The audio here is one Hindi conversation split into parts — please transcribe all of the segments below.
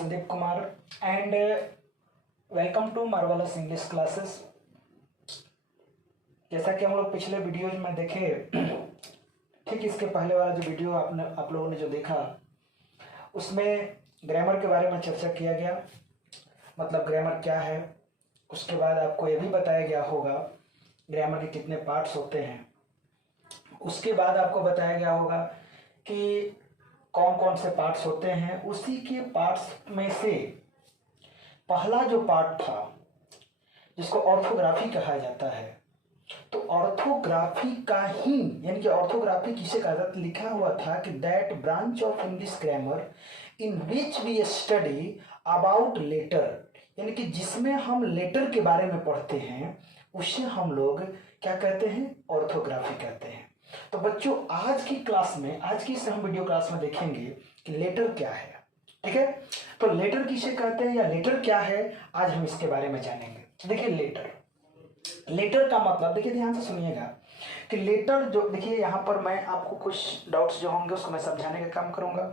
Sandeep Kumar and welcome to Marvelous English classes। जैसा कि हम लोग पिछले वीडियोज में देखे, ठीक इसके पहले वाला जो वीडियो आप लोगों ने जो देखा उसमें ग्रामर के बारे में चर्चा किया गया, मतलब ग्रामर क्या है। उसके बाद आपको ये भी बताया गया होगा ग्रामर के कितने पार्ट्स होते हैं। उसके बाद आपको बताया गया होगा कि कौन कौन से पार्ट्स होते हैं। उसी के पार्ट्स में से पहला जो पार्ट था जिसको ऑर्थोग्राफी कहा जाता है, तो ऑर्थोग्राफी का ही यानी कि ऑर्थोग्राफी किसे कहा जाता है, लिखा हुआ था कि that branch of English grammar in which we study about letter, यानी कि जिसमें हम लेटर के बारे में पढ़ते हैं उसे हम लोग क्या कहते हैं, ऑर्थोग्राफी कहते हैं। तो बच्चों आज की क्लास में, आज की इस हम वीडियो क्लास में देखेंगे कि लेटर क्या है। ठीक है, तो लेटर किसे कहते हैं या लेटर क्या है, आज हम इसके बारे में जानेंगे। देखिए लेटर का मतलब, देखिए ध्यान से सुनिएगा कि लेटर जो, देखिए यहाँ पर मैं आपको कुछ डाउट्स जो होंगे उसको मैं समझाने का काम करूँगा,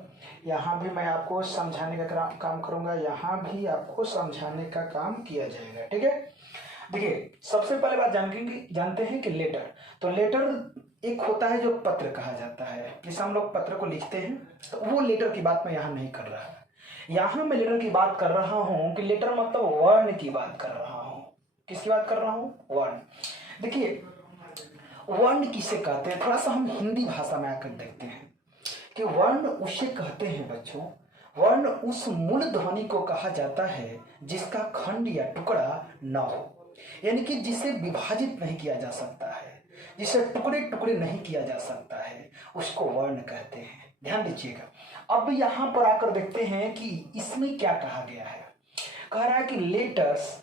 यहाँ भी मैं आपको समझाने का काम करूँगा, यहाँ भी आपको समझाने का काम किया जाएगा। ठीक है, देखिए सबसे पहले बात जानते हैं कि लेटर, तो लेटर एक होता है जो पत्र कहा जाता है, जिसे हम लोग पत्र को लिखते हैं, तो वो लेटर की बात मैं यहाँ नहीं कर रहा। यहाँ मैं लेटर की बात कर रहा हूँ कि लेटर मतलब वर्ण की बात कर रहा हूँ। किसकी बात कर रहा हूँ, वर्ण। देखिए वर्ण किसे कहते हैं, थोड़ा सा हम हिंदी भाषा में आकर देखते हैं कि वर्ण उसे कहते हैं बच्चों, वर्ण उस मूल ध्वनि को कहा जाता है जिसका खंड या टुकड़ा न हो, यानी कि जिसे विभाजित नहीं किया जा सकता है, जिसे टुकड़े टुकड़े नहीं किया जा सकता है, उसको वर्ण कहते हैं। ध्यान दीजिएगा। अब यहाँ पर आकर देखते हैं कि इसमें क्या कहा गया है। कह रहा है कि लेटर्स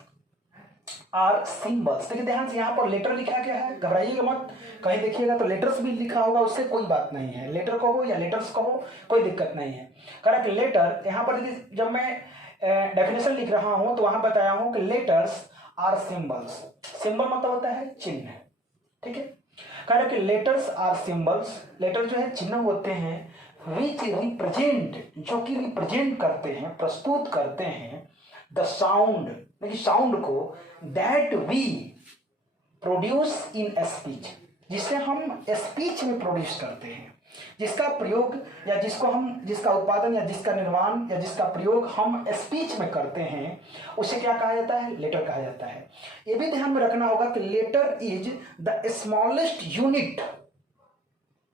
आर सिंबल्स। देखिए ध्यान से, यहाँ पर लेटर लिखा गया है, घबराइएगा मत। कहीं देखिएगा तो लेटर्स भी लिखा होगा, उससे कोई बात नहीं है, लेटर कहो या लेटर्स कहो कोई दिक्कत नहीं है। कह रहा है कि लेटर, यहाँ पर देखिए जब मैं डेफिनेशन लिख रहा हूँ तो वहां बताया हूँ कि लेटर्स आर सिंबल्स। सिंबल मतलब होता है चिन्ह। ठीक है, कह रहे कि लेटर्स आर सिंबल्स, लेटर जो है चिन्ह होते हैं, विच रिप्रेजेंट, जो कि रिप्रेजेंट करते हैं, प्रस्तुत करते हैं, द साउंड, देखिए साउंड को, that we produce in speech, जिसे हम स्पीच में प्रोड्यूस करते हैं, जिसका प्रयोग या जिसका उत्पादन या जिसका निर्माण या जिसका प्रयोग हम स्पीच में करते हैं, उसे क्या कहा जाता है, लेटर कहा जाता है। ये भी ध्यान में रखना होगा कि letter is the smallest unit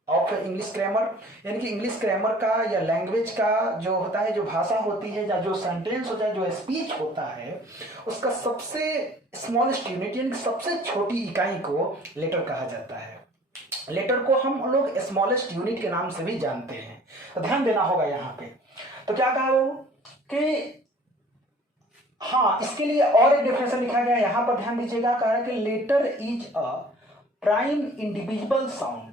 of English grammar, यानी कि इंग्लिश ग्रामर का या लैंग्वेज का जो होता है, जो भाषा होती है या जो सेंटेंस होता है, जो स्पीच होता है, उसका सबसे स्मॉलेस्ट यूनिट यानी सबसे छोटी इकाई को लेटर कहा जाता है। लेटर को हम लोग स्मॉलेस्ट यूनिट के नाम से भी जानते हैं, तो ध्यान देना होगा यहाँ पे। तो क्या कहा वो कि हाँ, इसके लिए और एक डेफिनेशन लिखा गया, यहाँ पर ध्यान दीजिएगा। कहा है कि letter is a prime individual sound.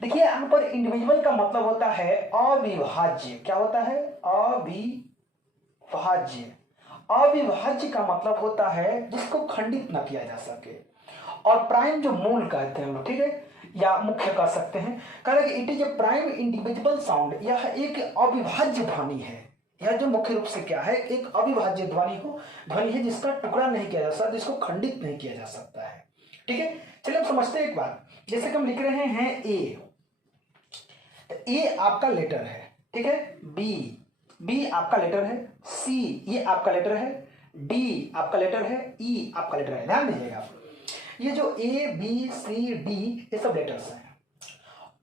देखिए यहाँ पर इंडिविजुअल का मतलब होता है अविभाज्य। क्या होता है, अविभाज्य। अविभाज्य का मतलब होता है जिसको खंडित न किया जा सके, और प्राइम जो मूल कहते हैं हम लोग, ठीक है, या मुख्य कह सकते हैं। कह रहे कि it is a prime individual sound, यह एक अविभाज्य ध्वनि है। यह जो मुख्य रूप से क्या है, एक अविभाज्य ध्वनि है जिसका टुकड़ा नहीं किया जा सकता, जिसको खंडित नहीं किया जा सकता है। ठीक है, चलिए हम समझते हैं एक बात। जैसे कि हम लिख रहे हैं ए, ए आपका लेटर है, ठीक है, बी आपका लेटर है, सी ये आपका लेटर है, डी आपका लेटर है, ई आपका लेटर है। ध्यान दीजिएगा आप, ये जो ए बी सी डी ये सब लेटर्स हैं,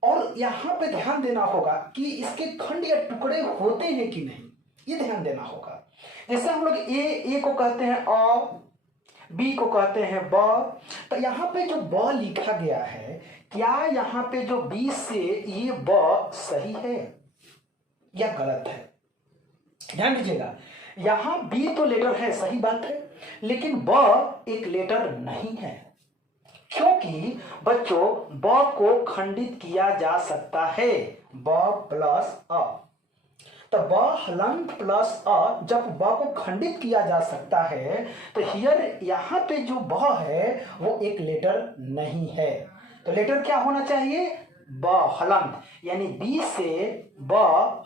और यहां पे ध्यान देना होगा कि इसके खंड या टुकड़े होते हैं कि नहीं, ये ध्यान देना होगा। जैसे हम लोग ए को कहते हैं अ, बी को कहते हैं ब, तो यहाँ पे जो ब लिखा गया है, क्या यहाँ पे जो बी से ये ब सही है या गलत है? ध्यान दीजिएगा, यहां बी तो लेटर है, सही बात है, लेकिन ब एक लेटर नहीं है, क्योंकि बच्चों ब को खंडित किया जा सकता है, ब प्लस अ। तो ब हलंत प्लस अ, जब ब को खंडित किया जा सकता है, तो हियर यहां पे जो ब है वो एक लेटर नहीं है। तो लेटर क्या होना चाहिए, ब हलंत, यानी बी से ब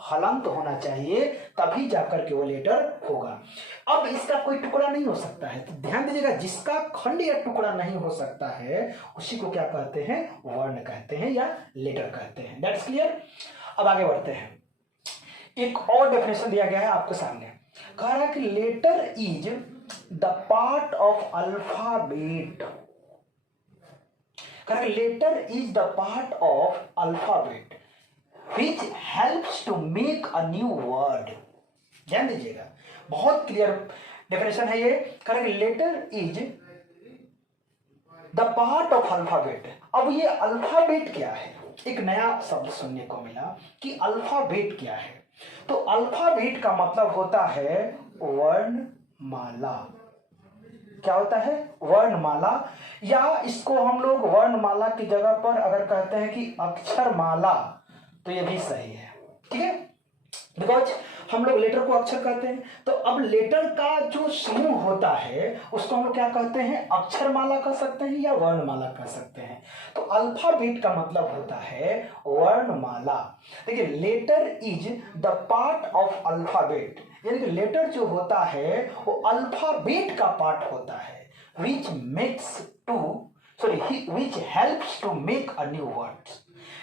हलंत होना चाहिए, तभी जाकर के वो लेटर होगा। अब इसका कोई टुकड़ा नहीं हो सकता है, तो ध्यान दीजिएगा, जिसका खंड या टुकड़ा नहीं हो सकता है उसी को क्या कहते हैं, वर्ण कहते हैं या लेटर कहते हैं। That's clear. अब आगे बढ़ते हैं, एक और डेफिनेशन दिया गया है आपके सामने, कह रहा है कि letter is the part of alphabet. कह रहा है letter is the part of alphabet which helps to make a new word. ध्यान दीजिएगा, बहुत क्लियर डेफिनेशन है ये। कह रहा है कि letter is the part of alphabet. अब ये अल्फाबेट क्या है, एक नया शब्द सुनने को मिला कि अल्फाबेट क्या है। तो अल्फाबेट का मतलब होता है वर्णमाला। क्या होता है, वर्णमाला, या इसको हम लोग वर्णमाला की जगह पर अगर कहते हैं कि अक्षरमाला तो ये भी सही है, ठीक है, बिकॉज हम लोग लेटर को अक्षर कहते हैं। तो अब लेटर का जो समूह होता है उसको हम लोग क्या कहते हैं, अक्षरमाला कह सकते हैं या वर्णमाला कह सकते हैं। तो अल्फाबेट का मतलब होता है वर्णमाला। देखिए, letter is the part of alphabet, यानी कि लेटर जो होता है वो अल्फाबेट का पार्ट होता है, which helps to make a new word.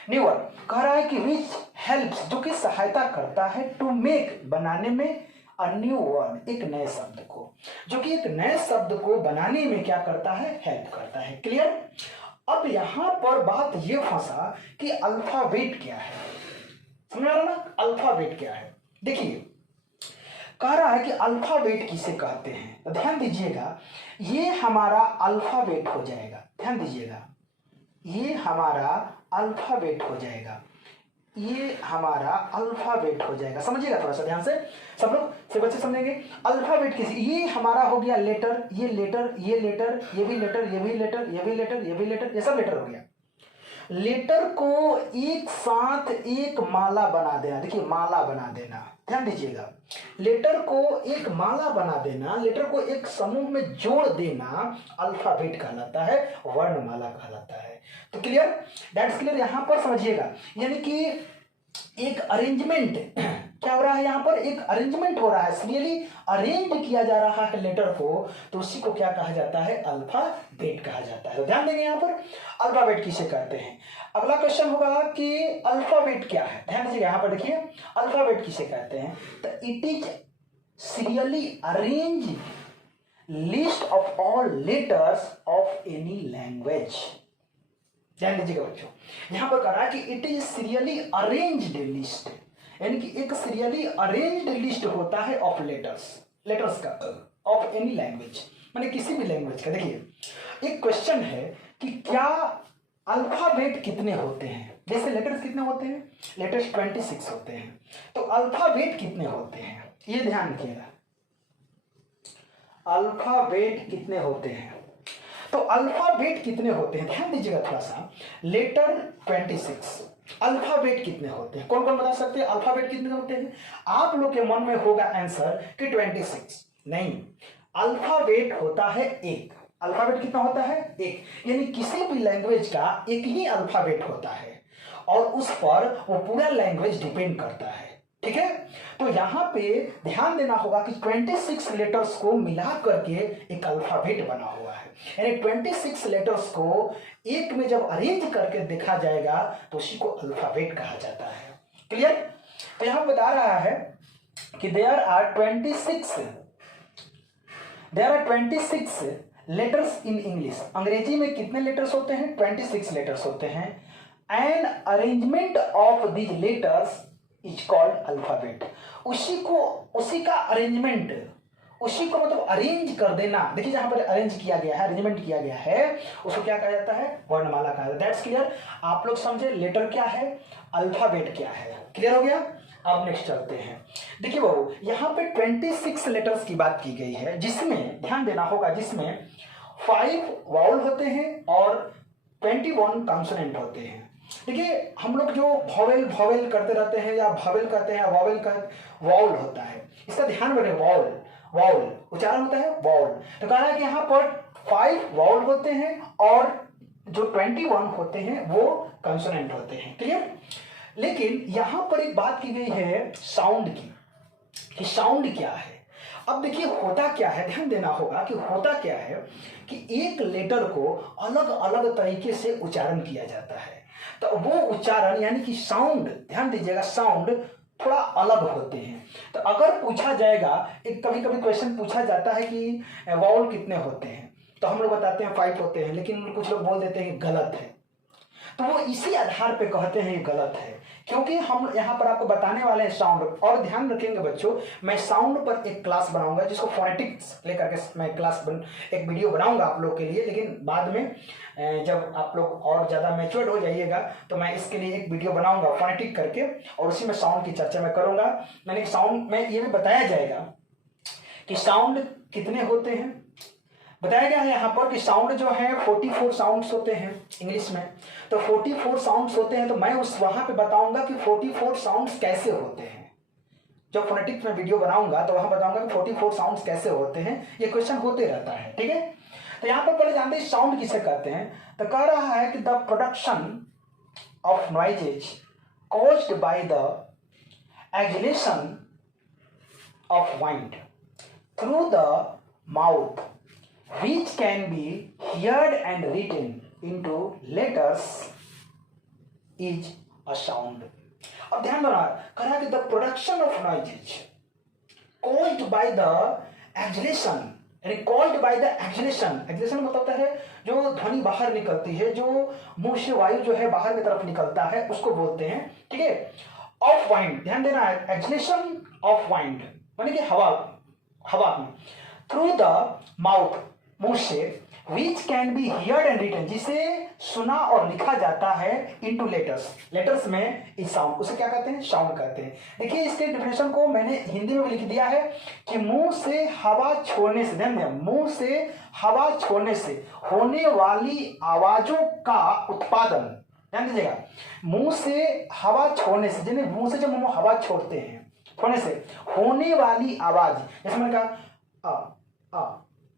New word कह रहा है कि विच हेल्प्स, जो कि सहायता करता है, टू मेक बनाने में, अ न्यू वर्ड एक नए शब्द को, जो कि एक नए शब्द को बनाने में क्या करता है, हेल्प करता है। क्लियर। अब यहां पर बात ये फंसा कि अल्फाबेट क्या है, समझ आ रहा ना, अल्फाबेट क्या है। देखिए, कह रहा है कि अल्फाबेट किसे कहते हैं, तो ध्यान दीजिएगा, ये हमारा अल्फाबेट हो जाएगा। ध्यान दीजिएगा, ये हमारा अल्फाबेट हो जाएगा, ये हमारा अल्फाबेट हो जाएगा। समझिएगा थोड़ा सा ध्यान से, सब लोग से बच्चे समझेंगे। अल्फाबेट किसी, ये हमारा हो गया लेटर, ये लेटर, ये लेटर, ये भी लेटर, ये भी लेटर, ये भी लेटर, ये भी लेटर, ये सब लेटर हो गया। लेटर को एक साथ एक माला बना देना। देखिए, माला बना देना, ध्यान दीजिएगा, लेटर को एक माला बना देना, लेटर को एक समूह में जोड़ देना अल्फाबेट कहलाता है, वर्णमाला कहलाता है। तो क्लियर, दैट्स क्लियर। यहां पर समझिएगा, यानी कि एक अरेंजमेंट क्या हो रहा है, यहां पर एक अरेंजमेंट हो रहा है, सीरियली अरेंज किया जा रहा है लेटर को, तो उसी को क्या कहा जाता है, अल्फाबेट कहा जाता है। तो ध्यान देंगे यहां पर अल्फाबेट किसे कहते हैं। अगला क्वेश्चन होगा कि अल्फाबेट क्या है। ध्यान दीजिएगा, यहां पर देखिए, अल्फाबेट किसे कहते हैं, तो it is serially arrange list of all letters of any language. ध्यान दीजिएगा बच्चों, यहां पर कह रहा है कि it is serially arranged list, यानी कि एक सीरियली अरेंज्ड लिस्ट होता है ऑफ लेटर्स का, ऑफ एनी लैंग्वेज, माने किसी भी लैंग्वेज का। देखिए, एक क्वेश्चन है कि क्या अल्फाबेट कितने होते हैं, जैसे लेटर्स कितने होते हैं, लेटर्स 26 होते हैं, तो अल्फाबेट कितने होते हैं, ये ध्यान रखिएगा, अल्फाबेट कितने होते हैं। तो अल्फाबेट कितने होते हैं, ध्यान दीजिएगा थोड़ा सा, लेटर 26, अल्फाबेट कितने होते हैं, कौन कौन बता सकते हैं अल्फाबेट कितने होते हैं। आप लोग के मन में होगा आंसर कि 26, नहीं, अल्फाबेट होता है एक। अल्फाबेट कितना होता है, एक, यानी किसी भी लैंग्वेज का एक ही अल्फाबेट होता है और उस पर वो पूरा लैंग्वेज डिपेंड करता है, ठीक है। तो यहां पे ध्यान देना होगा कि 26 लेटर्स को मिला करके एक अल्फाबेट बना हुआ है, यानी 26 लेटर्स को एक में जब अरेंज करके देखा जाएगा तो उसी को अल्फाबेट कहा जाता है। क्लियर। तो यहां बता रहा है कि there are 26 letters in English. अंग्रेजी में कितने लेटर्स होते हैं, 26 लेटर्स होते हैं। An arrangement of these letters is called alphabet. उसी का अरेंजमेंट, उसी को मतलब अरेंज कर देना। देखिए, जहां पर अरेंज किया गया है, अरेंजमेंट किया गया है, उसको क्या कहा जाता है, वर्णमाला कहा जाता है। That's clear. आप लोग समझे लेटर क्या है, अल्फाबेट क्या है, क्लियर हो गया। अब नेक्स्ट चलते हैं। देखिए बहू, यहाँ पे 26 लेटर्स की बात की गई है, जिसमें ध्यान देना होगा, जिसमें 5 वाउल होते हैं और 21 कॉन्सोनेंट होते हैं। देखिए, हम लोग जो वॉवेल करते रहते हैं या भावेल कहते हैं, वॉवेल का वाउल होता है, इसका ध्यान रखें, वाउल उच्चारण होता है वाउल। तो कह रहा है कि यहाँ पर 5 वाउल होते हैं और जो 21 होते हैं वो कंसोनेंट होते हैं। क्लियर? लेकिन यहां पर एक बात की गई है साउंड की, कि साउंड क्या है। अब देखिए होता क्या है, ध्यान देना होगा कि होता क्या है कि एक लेटर को अलग अलग तरीके से उच्चारण किया जाता है। तो वो उच्चारण यानी कि साउंड, ध्यान दीजिएगा, साउंड थोड़ा अलग होते हैं। तो अगर पूछा जाएगा, एक कभी कभी क्वेश्चन पूछा जाता है कि वाउल कितने होते हैं, तो हम लोग बताते हैं 5 होते हैं, लेकिन कुछ लोग बोल देते हैं कि गलत है। तो वो इसी आधार पे कहते हैं ये गलत है, क्योंकि हम यहाँ पर आपको बताने वाले हैं साउंड। और ध्यान रखेंगे बच्चों, मैं साउंड पर एक क्लास बनाऊंगा, जिसको फोनेटिक्स लेकर के मैं एक वीडियो बनाऊंगा आप लोग के लिए। लेकिन बाद में जब आप लोग और ज़्यादा मैच्योर्ड हो जाइएगा तो मैं इसके लिए एक वीडियो बनाऊंगा फोनेटिक करके, और उसी में साउंड की चर्चा मैं करूंगा। मैंने साउंड में ये भी बताया जाएगा कि साउंड कितने होते हैं। बताया गया है यहाँ पर कि साउंड जो है 44 साउंड्स होते हैं इंग्लिश में। तो 44 साउंड्स होते हैं, तो मैं उस वहां पे बताऊंगा कि 44 साउंड्स कैसे होते हैं। जब फोनेटिक्स में वीडियो बनाऊंगा तो वहां बताऊंगा कि 44 साउंड्स कैसे होते हैं। ये क्वेश्चन होते रहता है, ठीक है। तो यहाँ पर पहले जानते हैं साउंड किसे कहते हैं। तो कह रहा है कि the production of noises caused by the acceleration of wind through the mouth which can be heard and written into letters is a sound। अब ध्यान देना, कहा कि the production of noises caused by the exhalation, यानी caused by the exhalation, exhalation मतलब होता है जो ध्वनि बाहर निकलती है, जो मुंह से वायु जो है बाहर की तरफ निकलता है, उसको बोलते हैं, ठीक है। ऑफ वाइंड, ध्यान देना है, एक्सलेशन ऑफ वाइंड यानी कि हवा में, थ्रू द माउथ, मुंह से, which can be heard and written, जिसे सुना और लिखा जाता है, into letters, लेटर्स में इस साउंड, उसे क्या कहते हैं, साउंड कहते हैं। देखिए इसके डिफिनेशन को मैंने हिंदी में भी लिख दिया है कि मुंह से हवा छोड़ने से, ध्यान दें, मुंह से हवा छोड़ने से होने वाली आवाजों का उत्पादन, ध्यान दीजिएगा, मुंह से हवा छोड़ने से, जिन्हें मुंह से जब हम हवा छोड़ते हैं, छोड़ने से होने वाली आवाज, जैसे मैंने कहा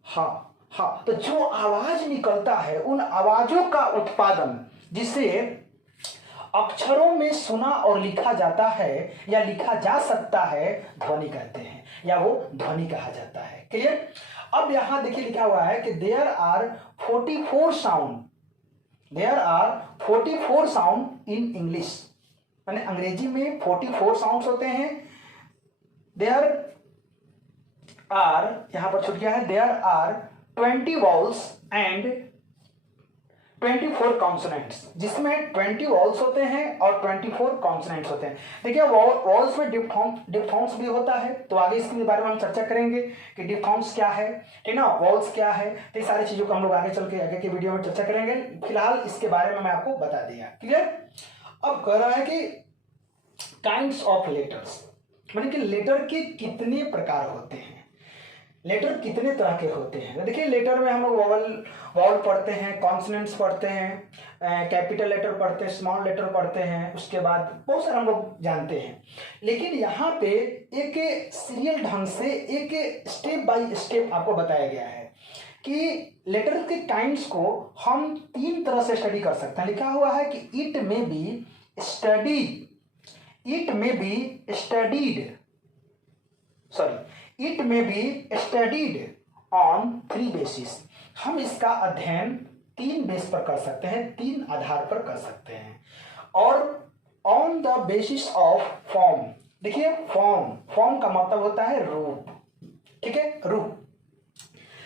हा, हाँ, तो जो आवाज निकलता है उन आवाजों का उत्पादन, जिसे अक्षरों में सुना और लिखा जाता है या लिखा जा सकता है, ध्वनि कहते हैं, या वो ध्वनि कहा जाता है। क्लियर? अब यहां देखिए लिखा हुआ है कि there are 44 sound in English, यानी अंग्रेजी में 44 साउंड्स होते हैं। देयर आर, यहां पर छूट गया है, there are 20 vowels and 24 consonants, जिसमें 20 वॉल्स होते हैं और 24 कॉन्सोनेंट्स होते हैं। देखिए वॉल्स में डिप्थॉन्ग्स भी होता है, तो आगे इसके बारे में हम चर्चा करेंगे कि डिप्थॉन्ग्स क्या है, ठीक ना, वॉल्स क्या है, तो ये सारी चीजों को हम लोग आगे चल के आगे के वीडियो में चर्चा करेंगे। फिलहाल इसके बारे में मैं आपको बता दिया। क्लियर? अब कह रहा है कि काइंड्स ऑफ लेटर्स, माने कि लेटर के कितने प्रकार होते हैं, लेटर कितने तरह के होते हैं। देखिए लेटर में हम लोग वॉवल पढ़ते हैं, कॉन्सोनेंट्स पढ़ते हैं, कैपिटल लेटर पढ़ते हैं, स्मॉल लेटर पढ़ते हैं, उसके बाद बहुत सारे हम लोग जानते हैं। लेकिन यहाँ पे एक सीरियल ढंग से, एक स्टेप बाय स्टेप आपको बताया गया है कि लेटर के काइंड्स को हम 3 तरह से स्टडी कर सकते हैं। लिखा हुआ है कि इट में बी स्टडीड ऑन 3 बेसिस। हम इसका अध्ययन 3 बेस पर कर सकते हैं, 3 आधार पर कर सकते हैं। और on the basis of form, देखिए फॉर्म का मतलब होता है रूप, ठीक है, रूप।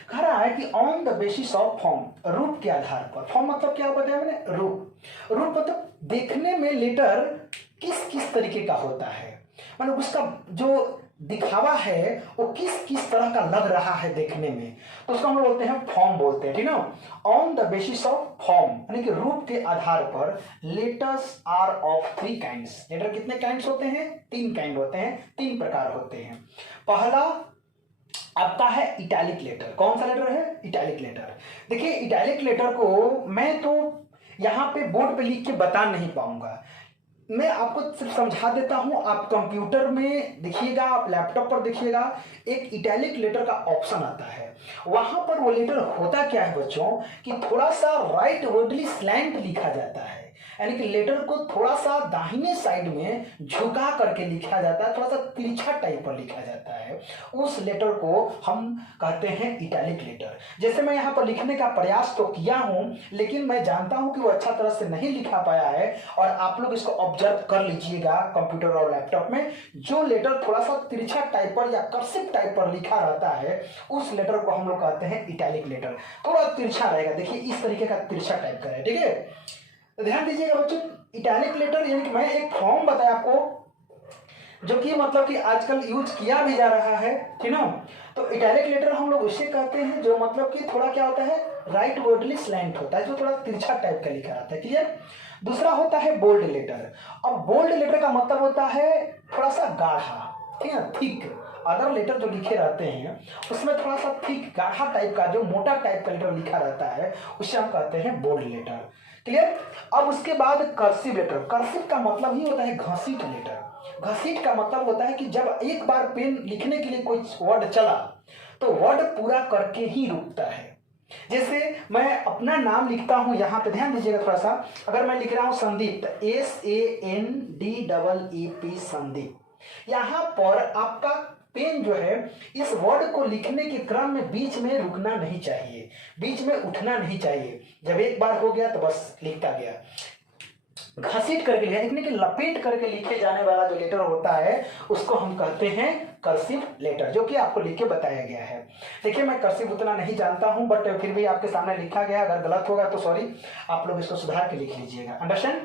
कह रहा है कि on the basis of form, रूप के आधार पर। फॉर्म मतलब क्या बताया मैंने, रूप मतलब देखने में लेटर किस तरीके का होता है, मतलब उसका जो दिखावा है वो किस तरह का लग रहा है देखने में, तो उसको हम बोलते हैं फॉर्म बोलते हैं, ठीक ना। On the basis of form यानी कि रूप के आधार पर letters are of 3 kinds. Letter कितने काइंड्स होते हैं, 3 काइंड होते हैं, 3 प्रकार होते हैं। पहला आपका है इटैलिक लेटर। कौन सा लेटर है, इटैलिक लेटर। देखिए इटैलिक लेटर को मैं तो यहाँ पे बोर्ड पे लिख के बता नहीं पाऊंगा, मैं आपको सिर्फ समझा देता हूं, आप कंप्यूटर में देखिएगा, आप लैपटॉप पर देखिएगा, एक इटैलिक लेटर का ऑप्शन आता है। वहां पर वो लेटर होता क्या है बच्चों कि थोड़ा सा राइट वर्डली स्लैंट लिखा जाता है, यानी कि लेटर को थोड़ा सा दाहिने साइड में झुका करके लिखा जाता है, थोड़ा सा तिरछा टाइप पर लिखा जाता है। उस लेटर को हम कहते हैं इटैलिक लेटर। जैसे मैं यहाँ पर लिखने का प्रयास तो किया हूं, लेकिन मैं जानता हूं कि वो अच्छा तरह से नहीं लिखा पाया है, और आप लोग इसको ऑब्जर्व कर लीजिएगा कंप्यूटर और लैपटॉप में। जो लेटर थोड़ा सा तिरछा टाइप पर या कर्सिव टाइप पर लिखा रहता है, उस लेटर को हम लोग कहते हैं इटैलिक लेटर। थोड़ा तिरछा रहेगा, देखिए इस तरीके का तिरछा टाइप का है, ठीक है। तो ध्यान दीजिएगा बच्चों, इटैलिक लेटर यानी कि मैं एक फॉर्म बताया आपको, जो कि मतलब कि आजकल यूज किया भी जा रहा है, ठीक ना। तो इटैलिक लेटर हम लोग उसे कहते हैं जो मतलब कि थोड़ा क्या होता है, राइट वर्डली स्लैंट होता है, जो थोड़ा तिरछा टाइप का लिखा रहता है, क्लियर। दूसरा होता है बोल्ड लेटर। अब बोल्ड लेटर का मतलब होता है थोड़ा सा गाढ़ा, ठीक है, थिक। अदर लेटर जो लिखे रहते हैं उसमें थोड़ा सा थिक गाढ़ा टाइप का, जो मोटा टाइप का लेटर लिखा रहता है, उसे हम कहते हैं बोल्ड लेटर, क्लियर। अब उसके बाद कर्सिव लेटर। कर्सिव का मतलब ही होता है घसीट लेटर। घसीट का मतलब होता है कि जब एक बार पेन लिखने के लिए कोई वर्ड चला तो वर्ड पूरा करके ही रुकता है। जैसे मैं अपना नाम लिखता हूं, यहां पे ध्यान दीजिएगा थोड़ा सा, अगर मैं लिख रहा हूं संदीप, SANDEEP संदीप, यहां पर आपका पेन जो है इस वर्ड को लिखने के क्रम में बीच में रुकना नहीं चाहिए, बीच में उठना नहीं चाहिए। जब एक बार हो गया तो बस लिखता गया। घसीट करके लिखा, यानी कि लपेट करके लिखे जाने वाला जो लेटर होता है उसको हम कहते हैं कर्सिव लेटर, जो कि आपको लिख के बताया गया है। देखिए मैं कर्सिव उतना नहीं जानता हूं, बट फिर भी आपके सामने लिखा गया, अगर गलत होगा तो सॉरी, आप लोग इसको सुधार के लिख लीजिएगा, अंडरस्टैंड।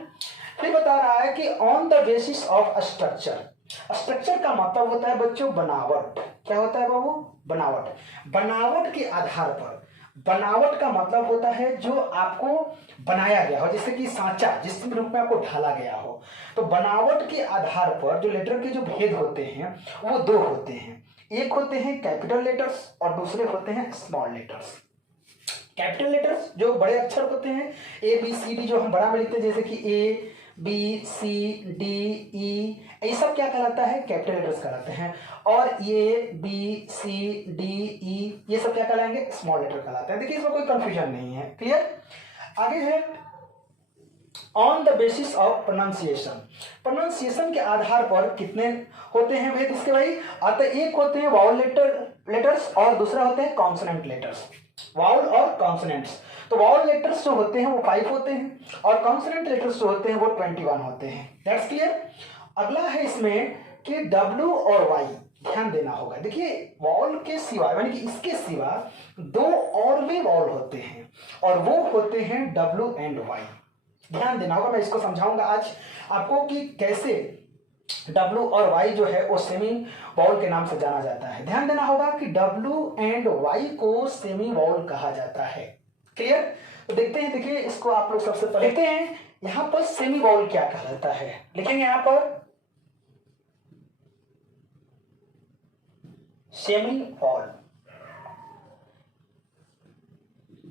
फिर बता रहा है कि on the basis of structure. Structure का मतलब होता है बच्चों बनावट। क्या होता है बाबू? बनावट। बनावट के आधार पर, बनावट का मतलब होता है जो आपको बनाया गया हो, जैसे कि सांचा जिस रूप में आपको ढाला गया हो। तो बनावट के आधार पर जो लेटर के जो भेद होते हैं वो दो होते हैं, एक होते हैं कैपिटल लेटर्स और दूसरे होते हैं स्मॉल लेटर्स। कैपिटल लेटर्स जो बड़े अक्षर होते हैं, ABCD जो हम बड़ा में लिखते हैं, जैसे कि ABCDE, ये सब क्या कहलाता है? कैपिटल लेटर्स कहलाते हैं। और ABCDE ये सब क्या कहलाएंगे? स्मॉल लेटर कहलाते हैं। देखिए इसमें कोई कंफ्यूजन नहीं है, क्लियर। आगे है on the basis of pronunciation. Pronunciation के आधार पर कितने होते हैं भेद इसके भाई? अतः एक होते हैं वाउल लेटर्स और दूसरा होते हैं कॉन्सोनेंट लेटर्स। वाउल और कॉन्सोनेंट्स, तो वाउल लेटर्स जो होते हैं वो 5 होते हैं और कॉन्सोनेंट लेटर्स जो होते हैं वो 21 होते हैं। That's clear. अगला है इसमें कि W और Y ध्यान देना होगा। देखिए वाउल के सिवा, यानी कि इसके सिवा दो और भी वाउल होते हैं और वो होते हैं W एंड Y। ध्यान देना होगा, मैं इसको समझाऊंगा आज आपको कि कैसे W और Y जो है वो सेमी वाउल के नाम से जाना जाता है। ध्यान देना होगा कि W एंड Y को सेमी वाउल कहा जाता है, क्लियर। तो देखते हैं, देखिए इसको आप लोग सबसे पहले देखते हैं यहां पर सेमी वाउल क्या कहलाता है। लिखेंगे यहां पर सेमी वाउल।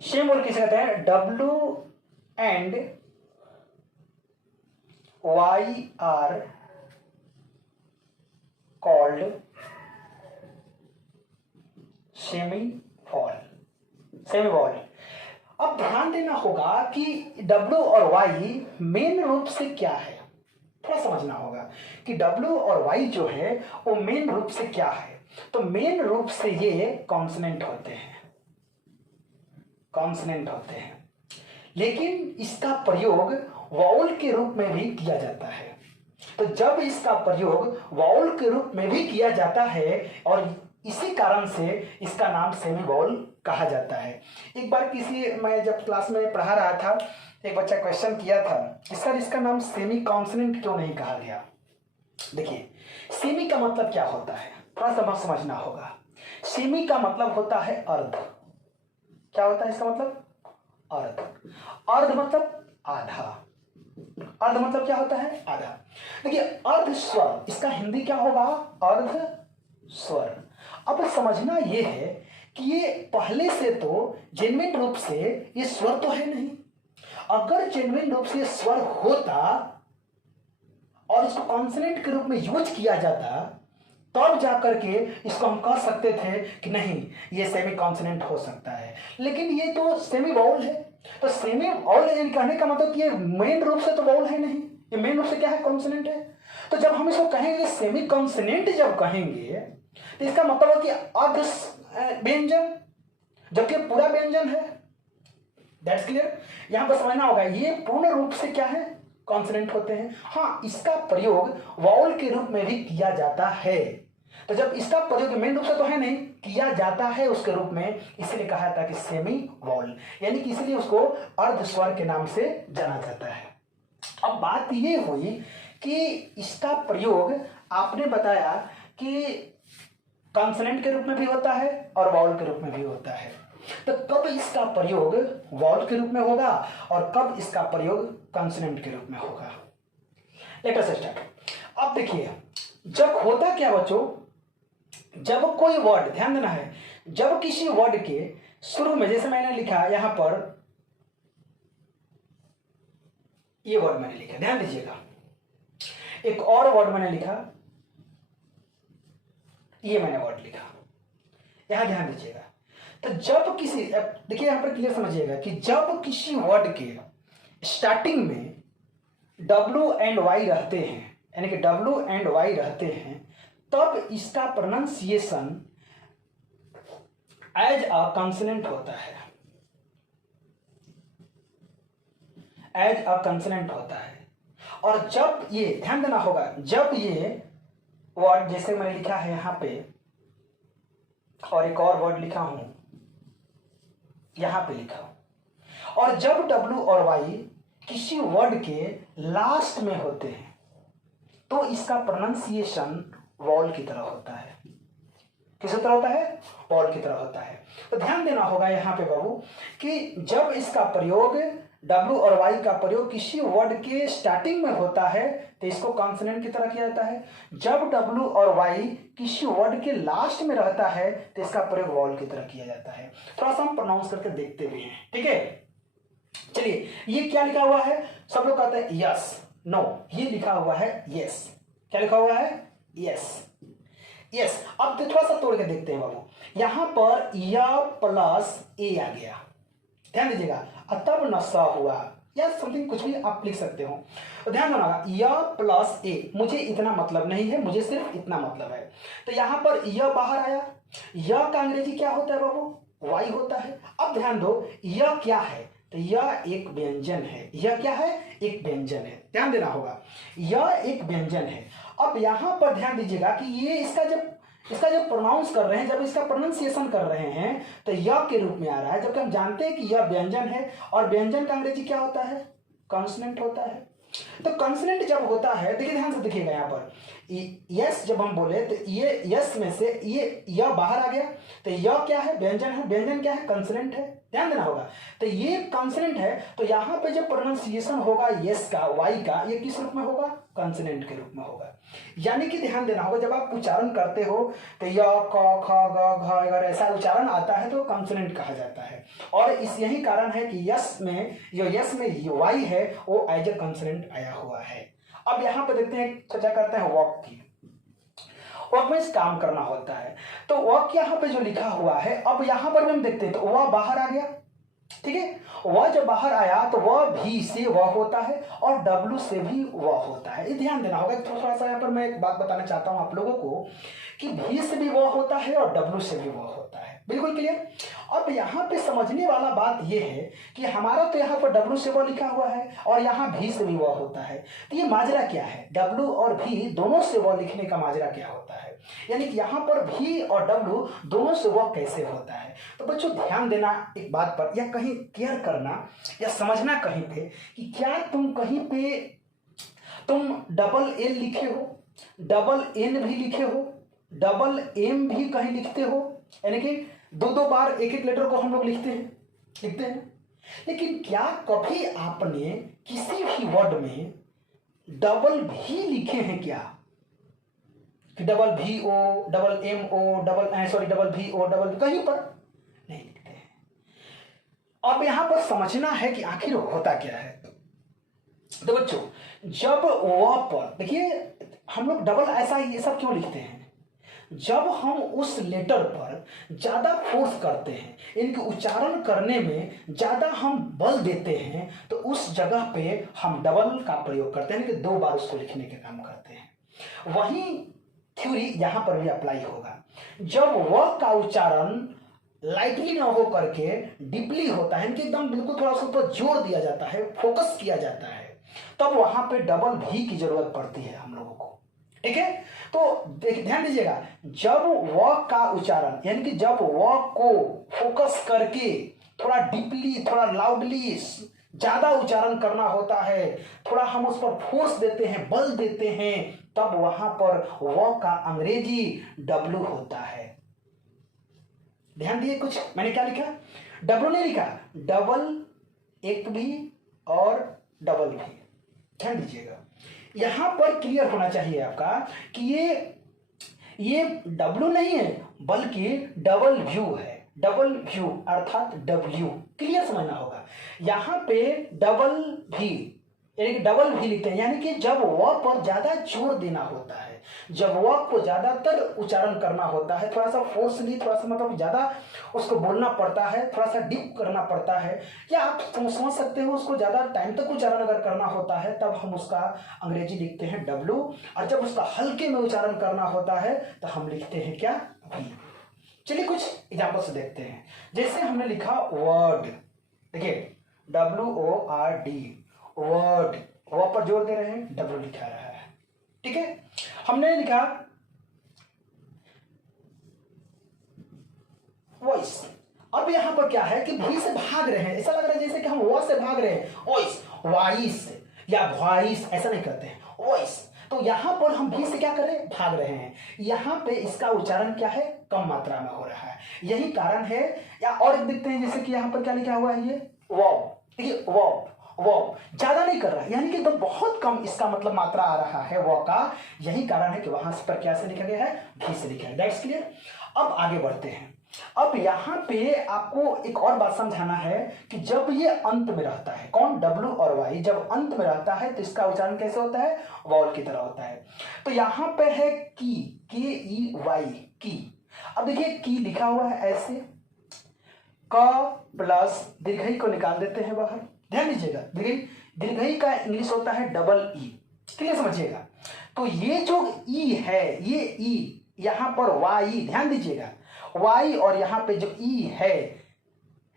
सेमी वाउल किसे कहते हैं? W and Y are called सेमीवॉल। सेमीवॉल। अब ध्यान देना होगा कि W और Y मेन रूप से क्या है, थोड़ा समझना होगा कि W और Y जो है वो मेन रूप से क्या है। तो मेन रूप से ये कॉन्सोनेंट होते हैं, कॉन्सोनेंट होते हैं, लेकिन इसका प्रयोग वाउल के रूप में भी किया जाता है। तो जब इसका प्रयोग वाउल के रूप में भी किया जाता है और इसी कारण से इसका नाम सेमी वाउल कहा जाता है। एक बार मैं जब क्लास में पढ़ा रहा था, एक बच्चा क्वेश्चन किया था कि सर इसका नाम सेमी कॉन्सोनेंट क्यों नहीं कहा गया। देखिए सेमी का मतलब क्या होता है, थोड़ा सा समझना होगा। सेमी का मतलब होता है अर्ध। क्या होता है इसका मतलब? अर्ध। अर्ध मतलब आधा। अर्ध मतलब क्या होता है? आधा। देखिए अर्ध स्वर, इसका हिंदी क्या होगा? अर्ध स्वर। अब समझना यह है कि ये पहले से तो जेन्युइन रूप से ये स्वर तो है नहीं। अगर जेन्युइन रूप से स्वर होता और इसको कॉन्सोनेंट के रूप में यूज किया जाता, तब जाकर के इसको हम कह सकते थे कि नहीं ये सेमी कॉन्सोनेंट हो सकता है। लेकिन ये तो सेमी वाउल है, तो सेमी वाउल कहने का मतलब कि ये मेन रूप से तो वाउल है नहीं, ये मेन रूप से क्या है, कॉन्सोनेंट है। तो जब हम इसको कहेंगे सेमी कॉन्सोनेंट, जब कहेंगे तो इसका मतलब है कि अर्ध व्यंजन, जबकि पूरा व्यंजन है। That's clear. यहां पर समझना होगा ये पूर्ण रूप से क्या है, कॉन्सोनेंट होते हैं। हाँ, इसका प्रयोग वाउल के रूप में भी किया जाता है। तो जब इसका प्रयोग मेन रूप से तो है नहीं, किया जाता है उसके रूप में, इसलिए कहा जाता है कि सेमी वाउल, यानी कि इसलिए उसको अर्ध स्वर के नाम से जाना जाता है। अब बात ये हुई कि इसका प्रयोग आपने बताया कि कॉन्सोनेंट के रूप में भी होता है और वाउल के रूप में भी होता है। तो कब इसका प्रयोग वाउल के रूप में होगा और कब इसका प्रयोग कॉन्सोनेंट के रूप में होगा? Let us start. अब देखिए, जब होता क्या बच्चों, जब कोई वर्ड, ध्यान देना है, जब किसी वर्ड के शुरू में, जैसे मैंने लिखा यहां पर, ये वर्ड मैंने लिखा, ध्यान दीजिएगा, एक और वर्ड मैंने लिखा, ये मैंने वर्ड लिखा, यहां ध्यान दीजिएगा। तो जब किसी, देखिए यहां पर क्लियर समझिएगा कि जब किसी वर्ड के स्टार्टिंग में W एंड Y रहते हैं, यानी कि W एंड Y रहते हैं, तब इसका प्रोनाउंसिएशन एज अ कॉन्सोनेंट होता है, एज अ कॉन्सोनेंट होता है। और जब ये, ध्यान देना होगा, जब ये वर्ड, जैसे मैंने लिखा है यहां पे, और एक और वर्ड लिखा हूं, यहां पे लिखा हूं, और जब W और Y किसी वर्ड के लास्ट में होते हैं तो इसका प्रोनाउंसिएशन वॉल की तरह होता है। किस तरह होता है? वॉल की तरह होता है। तो ध्यान देना होगा यहां पे बाबू कि जब इसका प्रयोग W और Y का प्रयोग किसी वर्ड के स्टार्टिंग में होता है तो इसको कॉन्सोनेंट की तरह किया जाता है। जब W और Y किसी वर्ड के लास्ट में रहता है तो इसका प्रयोग वॉल की तरह किया जाता है। थोड़ा सा हम प्रोनाउंस करके देखते भी हैं, ठीक है। चलिए, ये क्या लिखा हुआ है? सब लोग कहते हैं यस, नो, ये लिखा हुआ है यस। क्या लिखा हुआ है? Yes, yes. अब थोड़ा सा तोड़ के देखते हैं बाबू, यहां पर या प्लस ए आ गया, ध्यान दीजिएगा, तब नशा हुआ या समथिंग कुछ भी आप लिख सकते हो। तो ध्यान देना, या प्लस ए, मुझे इतना मतलब नहीं है, मुझे सिर्फ इतना मतलब है। तो यहां पर या बाहर आया, या का अंग्रेजी क्या होता है बाबू? वाई होता है। अब ध्यान दो, या क्या है? तो यह एक व्यंजन है। यह क्या है? एक व्यंजन है। ध्यान देना होगा, यह एक व्यंजन है। अब यहां पर ध्यान दीजिएगा कि ये इसका जब प्रोनाउंस कर रहे हैं, जब इसका प्रोनाउंसिएशन कर रहे हैं तो यह के रूप में आ रहा है, जबकि हम जानते हैं कि यह व्यंजन है और व्यंजन का अंग्रेजी क्या होता है? कॉन्सोनेंट होता है। तो कॉन्सोनेंट जब होता है, देखिए ध्यान से देखिएगा यहां पर, यस जब हम बोले तो ये यस में से ये यह बाहर आ गया, तो यह क्या है? व्यंजन है। व्यंजन क्या है? कॉन्सोनेंट है। ध्यान देना होगा, तो ये कॉन्सोनेंट है, तो यहां पे जब प्रोनाउंसिएशन होगा यस का, वाई का, ये किस रूप में होगा? कॉन्सोनेंट के रूप में होगा। यानी कि ध्यान देना होगा, जब आप उच्चारण करते हो तो य क ख ग घ अगर ऐसा उच्चारण आता है तो कॉन्सोनेंट कहा जाता है। और इस यही कारण है कि यस में, जो यस में वाई है वो एज ए कॉन्सोनेंट आया हुआ है। अब यहां पर देखते हैं, चर्चा करते हैं वॉक की। वॉक में काम करना होता है, तो वॉक यहाँ पे जो लिखा हुआ है, अब यहां पर भी हम देखते हैं तो वह बाहर आ गया, ठीक है। वह जब बाहर आया तो वह भी से वह होता है और W से भी वह होता है। ये ध्यान देना होगा। थोड़ा सा यहाँ पर मैं एक बात बताना चाहता हूं आप लोगों को कि भी से भी वह होता है और W से भी वह होता है। बिल्कुल क्लियर। अब यहाँ पे समझने वाला बात यह है कि हमारा तो यहाँ पर W से वह लिखा हुआ है और यहाँ भी से भी वह होता है, तो ये माजरा क्या है? W और भी दोनों से वह लिखने का माजरा क्या होता है? यानी कि यहाँ पर भी और W दोनों से वह कैसे होता है? तो बच्चों ध्यान देना एक बात पर, या कहीं केयर करना या समझना कहीं पे कि क्या तुम कहीं पे तुम डबल एल लिखे हो, डबल एन भी लिखे हो, डबल एम भी कहीं लिखते हो, यानी कि दो बार एक एक लेटर को हम लोग लिखते हैं। लेकिन क्या कभी आपने किसी भी वर्ड में डबल भी लिखे हैं क्या? कि डबल भी ओ, डबल एम ओ, डबल भी ओ, डबल कहीं पर नहीं लिखते हैं। अब यहां पर समझना है कि आखिर होता क्या है। तो बच्चों, जब व पर देखिए हम लोग डबल ऐसा ये सब क्यों लिखते हैं, जब हम उस लेटर पर ज्यादा फोर्स करते हैं, इनके उच्चारण करने में ज्यादा हम बल देते हैं, तो उस जगह पे हम डबल का प्रयोग करते हैं कि 2 बार उसको लिखने के काम करते हैं। वही थ्योरी यहां पर भी अप्लाई होगा। जब व का उच्चारण लाइटली ना हो करके डीपली होता है, इनके एकदम बिल्कुल थोड़ा उसके ऊपर जोर दिया जाता है, फोकस किया जाता है, तब वहां पे डबल भी की जरूरत पड़ती है हम लोगों को। ठीक है, तो ध्यान दीजिएगा, जब व का उच्चारण यानी कि जब व को फोकस करके थोड़ा डीपली, थोड़ा लाउडली ज्यादा उच्चारण करना होता है, थोड़ा हम उस पर फोर्स देते हैं, बल देते हैं, तब वहां पर व का अंग्रेजी डब्लू होता है। ध्यान दिए, कुछ मैंने क्या लिखा, डब्लू नहीं लिखा, डबल एक भी और डबल भी। ध्यान दीजिएगा, यहां पर क्लियर होना चाहिए आपका कि ये डब्लू नहीं है बल्कि डबल व्यू है। डबल व्यू अर्थात डब्ल्यू, क्लियर समझना होगा। यहां पे डबल भी यानी कि डबल भी लिखते हैं, यानी कि जब व पर ज्यादा जोर देना होता है, जब व को ज्यादातर उच्चारण करना होता है, थोड़ा सा फोर्सली, थोड़ा सा मतलब ज्यादा उसको बोलना पड़ता है, थोड़ा सा डीप करना पड़ता है, या आप समझ सकते हो उसको ज्यादा टाइम तक उच्चारण अगर करना होता है, तब हम उसका अंग्रेजी लिखते हैं डब्लू, और जब उसका हल्के में उच्चारण करना होता है तो हम लिखते हैं क्या, भी। चलिए कुछ एग्जाम्पल से देखते हैं। जैसे हमने लिखा वर्ड, देखिए WORD, वर्ड, वो पर जोर दे रहे हैं, डब्ल्यू लिखा रहा है। ठीक है, हमने लिखा वॉइस। अब यहां पर क्या है कि भी से भाग रहे हैं, ऐसा लग रहा है जैसे कि हम वो से भाग रहे हैं, वॉइस, वॉइस या वॉइस, ऐसा नहीं करते हैं, वॉइस। तो यहां पर हम भी से क्या कर रहे हैं, भाग रहे हैं। यहां पे इसका उच्चारण क्या है, कम मात्रा में हो रहा है, यही कारण है। या और देखते हैं, जैसे कि यहां पर क्या लिखा हुआ है, ये वॉब, ठीक है, वॉब, वो ज्यादा नहीं कर रहा है, यानी कि तो बहुत कम इसका मतलब मात्रा आ रहा है वो का, यही कारण है कि वहां पर क्या से लिखा गया है, भी से लिखा है। That's clear. अब आगे बढ़ते हैं। अब यहां पे आपको एक और बात समझाना है कि जब ये अंत में रहता है, कौन, डब्ल्यू और वाई, जब अंत में रहता है तो इसका उच्चारण कैसे होता है, वॉल की तरह होता है। तो यहां पे है की, KEY, की। अब देखिए की लिखा हुआ है ऐसे, क प्लस दीर्घई को निकाल देते हैं बाहर। ध्यान दीजिएगा, दीर्घई का इंग्लिश होता है डबल ई, क्लियर समझिएगा। तो ये जो ई है, ये ई यहां पर वाई, ध्यान दीजिएगा, वाई, और यहां पे जो ई है,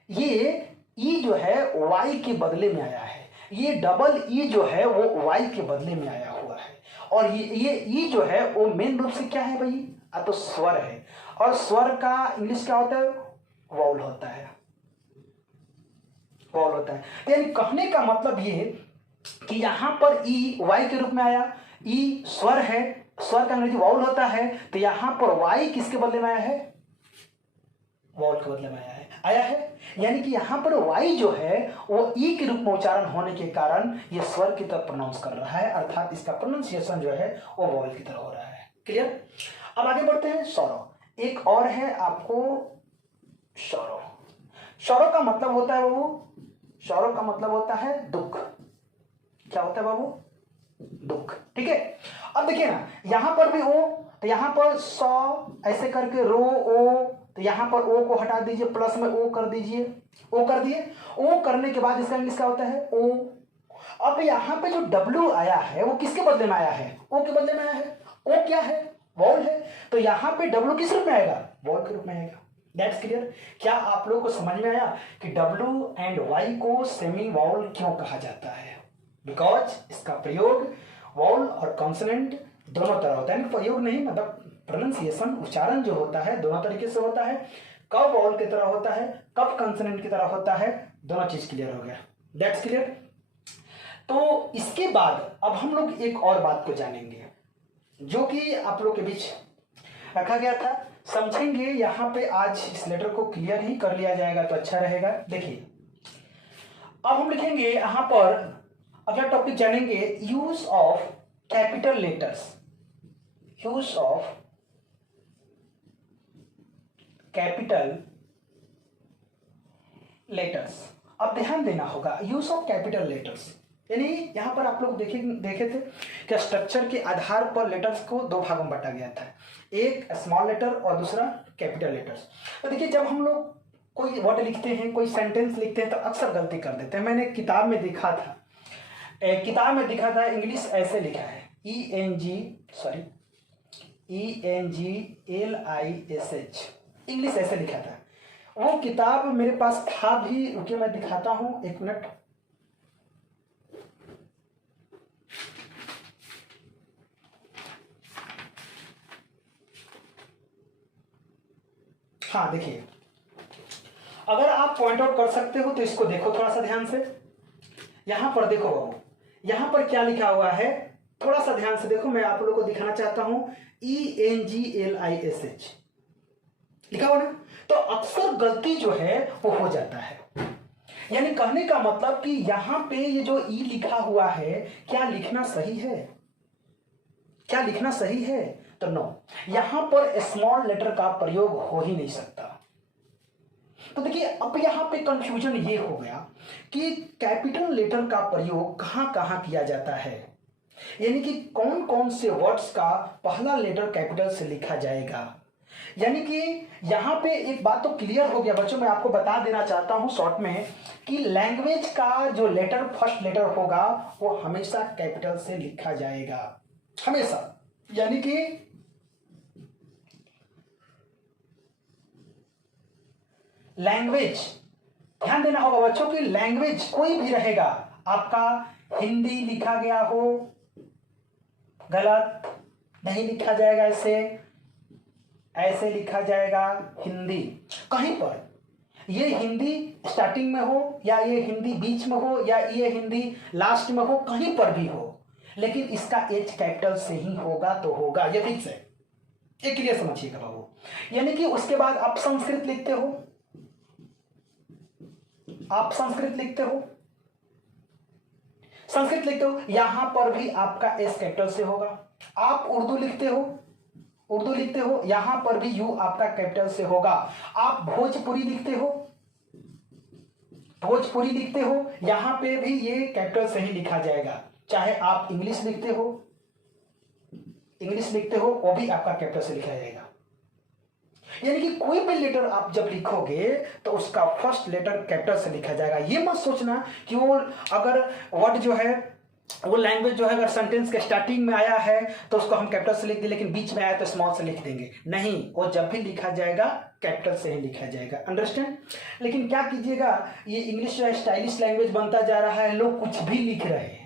ये ई जो है वाई के बदले में आया है, ये डबल ई जो है वो वाई के बदले में आया हुआ है। और ये ई जो है वो मेन रूप से क्या है भाई, तो स्वर है, और स्वर का इंग्लिश क्या होता है, वाउल होता है, वाउल होता है। यानी कहने का मतलब ये कि यहां पर ई वाई के रूप में आया, ई स्वर है, स्वर का अंग्रेजी वाउल होता है, तो यहां पर वाई किसके बदले में आया है, वाउल के बदले में आया है। यानी कि यहां पर वाई जो है वो ई के रूप में उच्चारण होने के कारण ये स्वर की तरफ प्रोनाउंस कर रहा है, अर्थात इसका प्रोनाउंसिएशन जो है वो वाउल की तरह हो रहा है। क्लियर। अब आगे बढ़ते हैं। सौरव, एक और है आपको सौरव। सौरव का मतलब होता है बाबू, सौरव का मतलब होता है दुख। क्या होता है बाबू, दुख। ठीक है। अब देखिए ना, यहां पर भी ओ, तो यहां पर सौ ऐसे करके रो ओ, तो यहां पर ओ को हटा दीजिए, प्लस में ओ कर दीजिए, ओ कर दिए। ओ करने के बाद इसका इंग्लिश क्या होता है, ओ। अब यहां पे जो डब्ल्यू आया है वो किसके बदले में आया है, ओ के बदले में आया है। ओ क्या है, वॉल है, तो यहां पे डब्ल्यू किस रूप में आएगा, वॉल के रूप में आएगा। That's clear. क्या आप लोगों को समझ में आया कि डब्ल्यू एंड वाई को सेमी वाउल क्यों कहा जाता है, बिकॉज इसका प्रयोग वाउल और कॉन्सोनेंट दोनों तरह होता है। प्रयोग नहीं मतलब प्रोनाउंसिएशन, उच्चारण जो होता है दोनों तरीके से होता है, कब वाउल की तरह होता है, कब कॉन्सोनेंट की तरह होता है, दोनों चीज क्लियर हो गया। That's clear. तो इसके बाद अब हम लोग एक और बात को जानेंगे जो कि आप लोग के बीच रखा गया था, समझेंगे। यहां पे आज इस लेटर को क्लियर ही कर लिया जाएगा तो अच्छा रहेगा। देखिए अब हम लिखेंगे यहां पर, अगला टॉपिक जानेंगे, use of capital letters. Use of capital letters. अब ध्यान देना होगा, यूज ऑफ कैपिटल लेटर्स, यानी यहाँ पर आप लोग देखे थे कि स्ट्रक्चर के आधार पर लेटर्स को दो भागों में बांटा गया था, एक स्मॉल लेटर और दूसरा कैपिटल लेटर्स। तो देखिए जब हम लोग कोई वर्ड लिखते हैं, कोई सेंटेंस लिखते हैं तो अक्सर गलती कर देते हैं। मैंने किताब में देखा था, इंग्लिश ऐसे लिखा है ENGLISH, इंग्लिश ऐसे लिखा था। वो किताब मेरे पास था भी, रुकिए मैं दिखाता हूं, एक मिनट। हाँ देखिए, अगर आप पॉइंट आउट कर सकते हो तो इसको देखो थोड़ा सा ध्यान से। यहां पर देखो बाबू, यहां पर क्या लिखा हुआ है, थोड़ा सा ध्यान से देखो, मैं आप लोगों को दिखाना चाहता हूं। ENGLISH लिखा हुआ ना, तो अक्सर गलती जो है वो हो जाता है। यानी कहने का मतलब कि यहां पे ये जो ई लिखा हुआ है, क्या लिखना सही है? क्या लिखना सही है? तो नो, यहां पर स्मॉल लेटर का प्रयोग हो ही नहीं सकता। तो देखिए अब यहां पे कंफ्यूजन ये हो गया कि कैपिटल लेटर का प्रयोग कहां कहां किया जाता है, यानी कि कौन कौन से वर्ड्स का पहला लेटर कैपिटल से लिखा जाएगा। यानी कि यहां पे एक बात तो क्लियर हो गया बच्चों, मैं आपको बता देना चाहता हूं शॉर्ट में कि लैंग्वेज का जो लेटर फर्स्ट लेटर होगा वो हमेशा कैपिटल से लिखा जाएगा, हमेशा। यानी कि लैंग्वेज, ध्यान देना होगा बच्चों की लैंग्वेज कोई भी रहेगा, आपका हिंदी लिखा गया हो, गलत नहीं लिखा जाएगा, ऐसे लिखा जाएगा हिंदी। कहीं पर ये हिंदी स्टार्टिंग में हो या ये हिंदी बीच में हो या ये हिंदी लास्ट में हो, कहीं पर भी हो, लेकिन इसका एच कैपिटल से ही होगा तो होगा, ये फिक्स है। ये क्लियर समझिएगा बाबू। यानी कि उसके बाद आप संस्कृत लिखते हो, यहां पर भी आपका एस कैपिटल से होगा। आप उर्दू लिखते हो, यहां पर भी यू आपका कैपिटल से होगा। आप भोजपुरी लिखते हो, यहां पे भी ये कैपिटल से ही लिखा जाएगा। चाहे आप इंग्लिश लिखते हो वो भी आपका कैपिटल से लिखा जाएगा। यानी कि कोई भी लेटर आप जब लिखोगे तो उसका फर्स्ट लेटर कैपिटल से लिखा जाएगा। ये मत सोचना कि वो अगर वर्ड जो है, वो लैंग्वेज जो है, अगर सेंटेंस के स्टार्टिंग में आया है तो उसको हम कैपिटल से लिख दें, लेकिन बीच में आया तो स्मॉल से लिख देंगे। नहीं, वो जब भी लिखा जाएगा कैपिटल से ही लिखा जाएगा। अंडरस्टैंड? लेकिन क्या कीजिएगा, ये इंग्लिश जो है स्टाइलिश लैंग्वेज बनता जा रहा है, लोग कुछ भी लिख रहे हैं।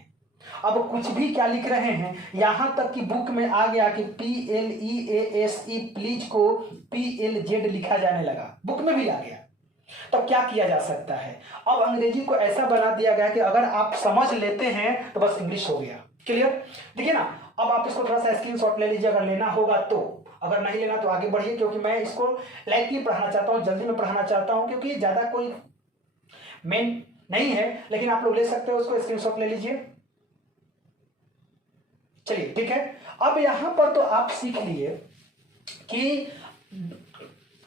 अब कुछ भी क्या लिख रहे हैं, यहां तक कि बुक में आ गया कि PLEASE प्लीज को PLZ लिखा जाने लगा, बुक में भी आ गया। तब क्या किया जा सकता है, अब अंग्रेजी को ऐसा बना दिया गया कि अगर आप समझ लेते हैं तो बस इंग्लिश हो गया। क्लियर? देखिए ना, अब आप इसको थोड़ा सा स्क्रीनशॉट ले लीजिए अगर लेना होगा तो, अगर नहीं लेना तो आगे बढ़िए, क्योंकि मैं इसको लाइटली पढ़ाना चाहता हूँ, जल्दी में पढ़ाना चाहता हूँ, क्योंकि ज्यादा कोई मेन नहीं है, लेकिन आप लोग ले सकते हो उसको, स्क्रीनशॉट ले लीजिए। चलिए ठीक है, अब यहां पर तो आप सीख लिए कि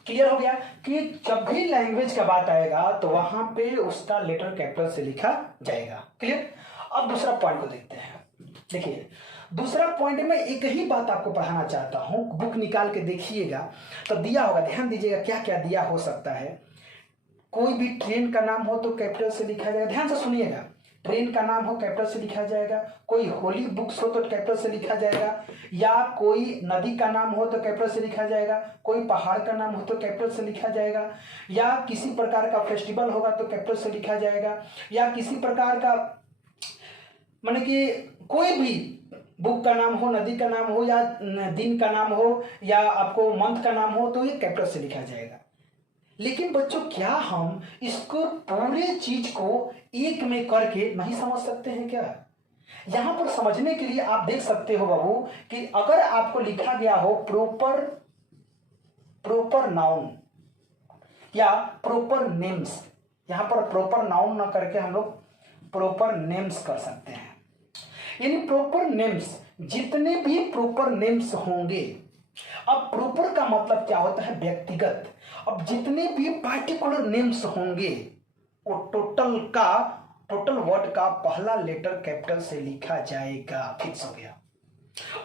क्लियर हो गया कि जब भी लैंग्वेज का बात आएगा तो वहां पे उसका लेटर कैपिटल से लिखा जाएगा। क्लियर? अब दूसरा पॉइंट को देखते हैं। देखिए दूसरा पॉइंट में एक ही बात आपको पढ़ाना चाहता हूं, बुक निकाल के देखिएगा तो दिया होगा, ध्यान दीजिएगा क्या क्या दिया हो सकता है। कोई भी ट्रेन का नाम हो तो कैपिटल से लिखा जाएगा, ध्यान से सुनिएगा, ट्रेन का नाम हो कैपिटल से लिखा जाएगा। कोई होली बुक्स हो तो कैपिटल से लिखा जाएगा, या कोई नदी का नाम हो तो कैपिटल से लिखा जाएगा, कोई पहाड़ का नाम हो तो कैपिटल से लिखा जाएगा, या किसी प्रकार का फेस्टिवल होगा तो कैपिटल से लिखा जाएगा, या किसी प्रकार का माने कि कोई भी बुक का नाम हो, नदी का नाम हो, या दिन का नाम हो, या आपको मंथ का नाम हो, तो ये कैपिटल से लिखा जाएगा। लेकिन बच्चों क्या हम इसको पूरे चीज को एक में करके नहीं समझ सकते हैं क्या? यहां पर समझने के लिए आप देख सकते हो बाबू कि अगर आपको लिखा गया हो प्रॉपर नाउन या प्रॉपर नेम्स, यहां पर प्रॉपर नाउन ना करके हम लोग प्रॉपर नेम्स कर सकते हैं। यानी प्रॉपर नेम्स, जितने भी प्रॉपर नेम्स होंगे, अब प्रॉपर का मतलब क्या होता है, व्यक्तिगत। अब जितने भी पार्टिकुलर नेम्स होंगे वो टोटल का टोटल वर्ड का पहला लेटर कैपिटल से लिखा जाएगा, फिक्स हो गया।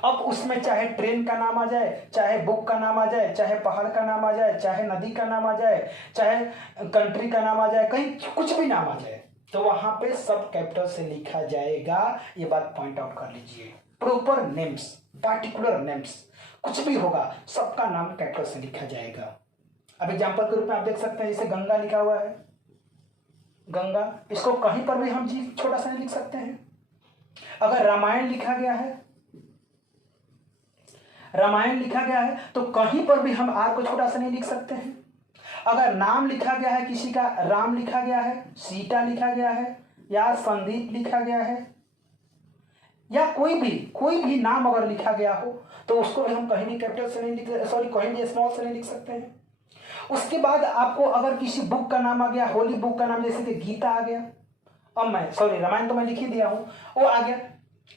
अब उसमें चाहे ट्रेन का नाम आ जाए, चाहे बुक का नाम आ जाए, चाहे पहाड़ का नाम आ जाए, चाहे नदी का नाम आ जाए, चाहे कंट्री का नाम आ जाए, कहीं कुछ भी नाम आ जाए, तो वहां पे सब कैपिटल से लिखा जाएगा। ये बात पॉइंट आउट कर लीजिए। प्रॉपर नेम्स, पार्टिकुलर नेम्स, कुछ भी होगा सबका नाम कैपिटल से लिखा जाएगा। अब एग्जाम्पल के रूप में आप देख सकते हैं, जैसे गंगा लिखा हुआ है, गंगा, इसको कहीं पर भी हम जी छोटा सा नहीं लिख सकते हैं। अगर रामायण लिखा गया है, रामायण लिखा गया है, तो कहीं पर भी हम आर को छोटा सा नहीं लिख सकते हैं। अगर नाम लिखा गया है किसी का, राम लिखा गया है, सीता लिखा गया है, या संदीप लिखा गया है, या कोई भी नाम अगर लिखा गया हो, तो उसको भी हम कहीं भी कैपिटल से नहीं लिख, सॉरी कहीं भी स्मॉल से नहीं लिख सकते हैं। उसके बाद आपको अगर किसी बुक का नाम आ गया, होली बुक का नाम, जैसे कि गीता आ गया, अब मैं सॉरी रामायण तो मैं लिख ही दिया हूं, वो आ गया।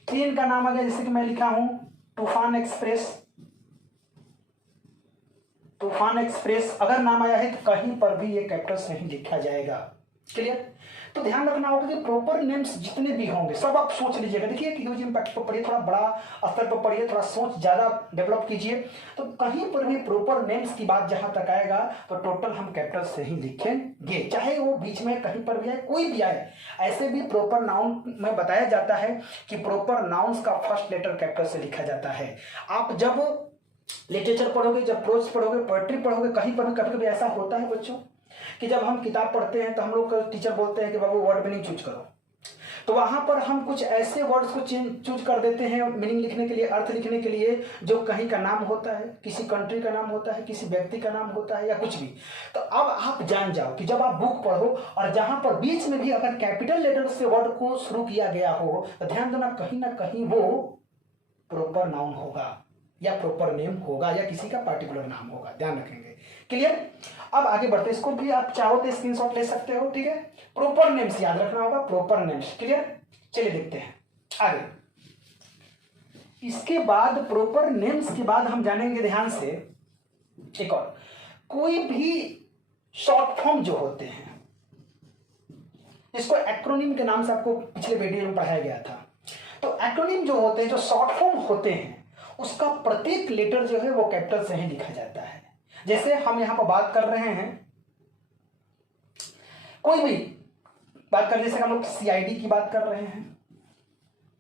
ट्रेन का नाम आ गया, जैसे कि मैं लिखा हूं तूफान एक्सप्रेस, तूफान एक्सप्रेस अगर नाम आया है तो कहीं पर भी ये कैपिटल से नहीं लिखा जाएगा। क्लियर? तो ध्यान रखना होगा कि प्रॉपर नेम्स जितने भी होंगे सब आप सोच लीजिएगा। देखिए ह्यूज इंपैक्ट पर पढ़िए, थोड़ा बड़ा स्तर पर पढ़िए, थोड़ा सोच ज्यादा डेवलप कीजिए, तो कहीं पर भी प्रॉपर नेम्स की बात जहां तक आएगा तो टोटल हम कैपिटल से ही लिखेंगे, चाहे वो बीच में कहीं पर भी आए, कोई भी आए। ऐसे भी प्रॉपर नाउन में बताया जाता है कि प्रॉपर नाउन्स का फर्स्ट लेटर कैपिटल से लिखा जाता है। आप जब लिटरेचर पढ़ोगे, जब प्रोज पढ़ोगे, पोएट्री पढ़ोगे, कहीं पर भी कभी कभी ऐसा होता है बच्चों कि जब हम किताब पढ़ते हैं तो हम लोग टीचर बोलते हैं कि बाबू वर्ड मीनिंग चूज करो, तो वहां पर हम कुछ ऐसे वर्ड्स को चूज कर देते हैं मीनिंग लिखने के लिए, अर्थ लिखने के लिए, जो कहीं का नाम होता है, किसी कंट्री का नाम होता है, किसी व्यक्ति का नाम होता है, या कुछ भी। तो अब आप जान जाओ कि जब आप बुक पढ़ो और जहां पर बीच में भी अगर कैपिटल लेटर से वर्ड को शुरू किया गया हो, तो ध्यान देना कहीं ना कहीं वो प्रॉपर नाउन होगा या प्रॉपर नेम होगा या किसी का पार्टिकुलर नाम होगा, ध्यान रखेंगे। क्लियर? अब आगे बढ़ते, इसको भी आप चाहो तो स्क्रीनशॉट ले सकते हो, ठीक है। प्रॉपर नेम्स याद रखना होगा, प्रॉपर नेम्स। क्लियर? चलिए देखते हैं आगे। इसके बाद प्रॉपर नेम्स के बाद हम जानेंगे ध्यान से एक और, कोई भी शॉर्ट फॉर्म जो होते हैं, इसको एक्रोनिम के नाम से आपको पिछले वीडियो में पढ़ाया गया था। तो एक्रोनिम जो होते हैं, जो शॉर्ट फॉर्म होते हैं, उसका प्रत्येक लेटर जो है वो कैपिटल से ही लिखा जाता है। जैसे हम यहां पर बात कर रहे हैं, कोई भी बात कर, जैसे हम लोग सीआईडी की बात कर रहे हैं,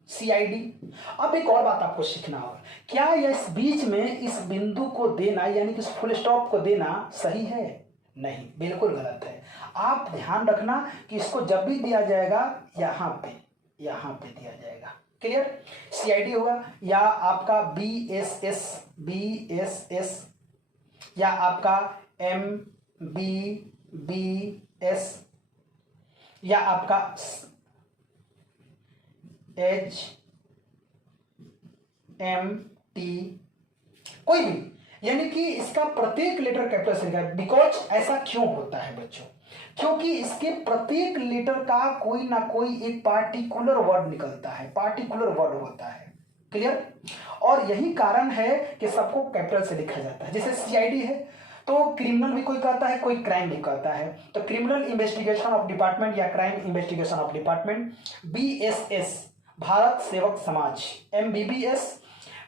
सीआईडी। अब एक और बात आपको सीखना होगा, क्या इस बीच में इस बिंदु को देना यानी कि फुल स्टॉप को देना सही है? नहीं, बिल्कुल गलत है। आप ध्यान रखना कि इसको जब भी दिया जाएगा यहां पे दिया जाएगा। क्लियर? सीआईडी होगा, या आपका बीएसएस या आपका एमबीबीएस या आपका HMT, कोई भी, यानी कि इसका प्रत्येक लेटर कैपिटल से लिखा है। बिकॉज ऐसा क्यों होता है बच्चों? क्योंकि इसके प्रत्येक लेटर का कोई ना कोई एक पार्टिकुलर वर्ड निकलता है, पार्टिकुलर वर्ड होता है। क्लियर? और यही कारण है कि सबको कैपिटल से लिखा जाता है। जैसे सीआईडी है तो क्रिमिनल भी कोई कहता है, कोई क्राइम भी कहता है, तो क्रिमिनल इन्वेस्टिगेशन ऑफ डिपार्टमेंट या crime investigation of department. BSS Bharat सेवक समाज। MBBS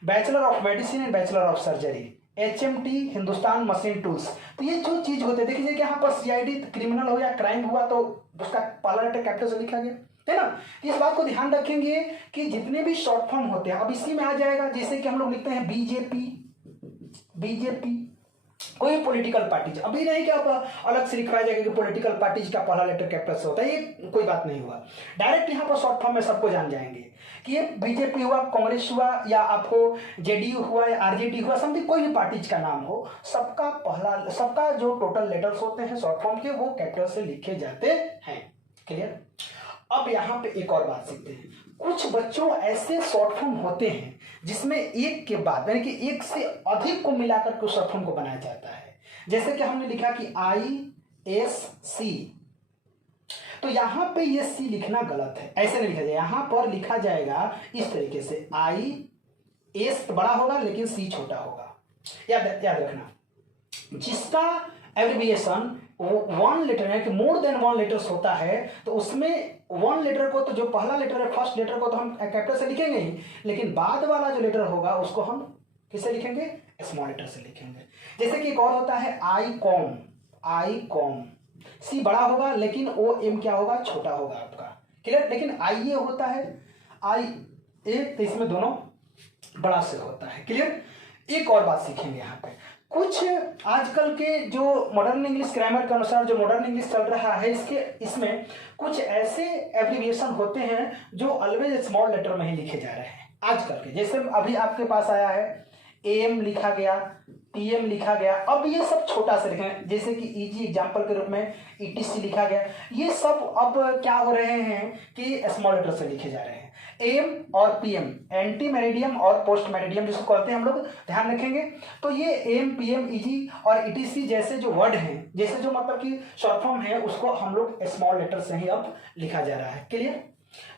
bachelor of medicine and bachelor of surgery. HMT Hindustan machine tools. तो ये जो चीज होते हैं, देखिए कि यहाँ पर सीआईडी क्रिमिनल हो या क्राइम हुआ तो उसका पहला लेटर कैपिटल से लिखा गया है ना। इस बात को ध्यान रखेंगे कि जितने भी शॉर्ट फॉर्म होते हैं, अब इसी में आ जाएगा, जैसे कि हम लोग लिखते हैं बीजेपी, कोई पॉलिटिकल पार्टी, अभी नहीं कि आप अलग से लिखवाया जाएगा कि पॉलिटिकल पार्टी का पहला लेटर कैपिटल से होता है, ये कोई बात नहीं हुआ। डायरेक्ट यहाँ पर शॉर्ट फॉर्म में सबको जान जाएंगे कि ये बीजेपी हुआ, कांग्रेस हुआ, या आपको जेडीयू हुआ या आरजेडी हुआ, समथिंग कोई भी पार्टी का नाम हो, सबका जो टोटल लेटर्स होते हैं शॉर्ट फॉर्म के, वो कैपिटल से लिखे जाते हैं। क्लियर? अब यहाँ पे एक और बात सीखते हैं। कुछ बच्चों ऐसे शॉर्ट फॉर्म होते हैं जिसमें एक के बाद यानी कि एक से अधिक को मिलाकर के शॉर्ट फॉर्म को बनाया जाता है। जैसे कि हमने लिखा कि ISC, तो यहां पे ये सी लिखना गलत है, ऐसे नहीं लिखा जाएगा। यहां पर लिखा जाएगा इस तरीके से, IS बड़ा होगा लेकिन सी छोटा होगा। याद रखना, जिसका एब्रिविएशन वन लेटर है कि मोर देन वन लेटर्स होता है, तो उसमें वन लेटर को तो जो पहला लेटर है फर्स्ट लेटर को तो हम कैपिटल से लिखेंगे ही, लेकिन बाद वाला जो लेटर होगा उसको हम किससे लिखेंगे? स्मॉल लेटर से लिखेंगे। जैसे कि एक और होता है आई कॉम, आई कॉम, सी बड़ा होगा लेकिन ओ एम क्या होगा? छोटा होगा आपका, क्लियर। लेकिन आई ए होता है, आई ए, तो इसमें दोनों बड़ा से होता है, क्लियर। एक और बात सीखेंगे यहाँ पे, कुछ आजकल के जो मॉडर्न इंग्लिश ग्रामर के अनुसार जो मॉडर्न इंग्लिश चल रहा है इसमें कुछ ऐसे एब्रिविएशन होते हैं जो ऑलवेज स्मॉल लेटर में ही लिखे जा रहे हैं आजकल के। जैसे अभी आपके पास आया है एम लिखा गया, पीएम लिखा गया, अब ये सब छोटा से लिखें। जैसे कि इजी एग्जांपल के रूप में ईटीसी लिखा गया, ये सब अब क्या हो रहे हैं कि स्मॉल लेटर से लिखे जा रहे हैं। एम और पीएम, एंटी मेरिडियम और पोस्ट मेरिडियम जिसको कहते हैं हम लोग, ध्यान रखेंगे। तो ये एम, पीएम, ईजी और ईटीसी जैसे जो वर्ड हैं, जैसे जो मतलब कि शॉर्ट फॉर्म है, उसको हम लोग स्मॉल लेटर से ही अब लिखा जा रहा है, क्लियर।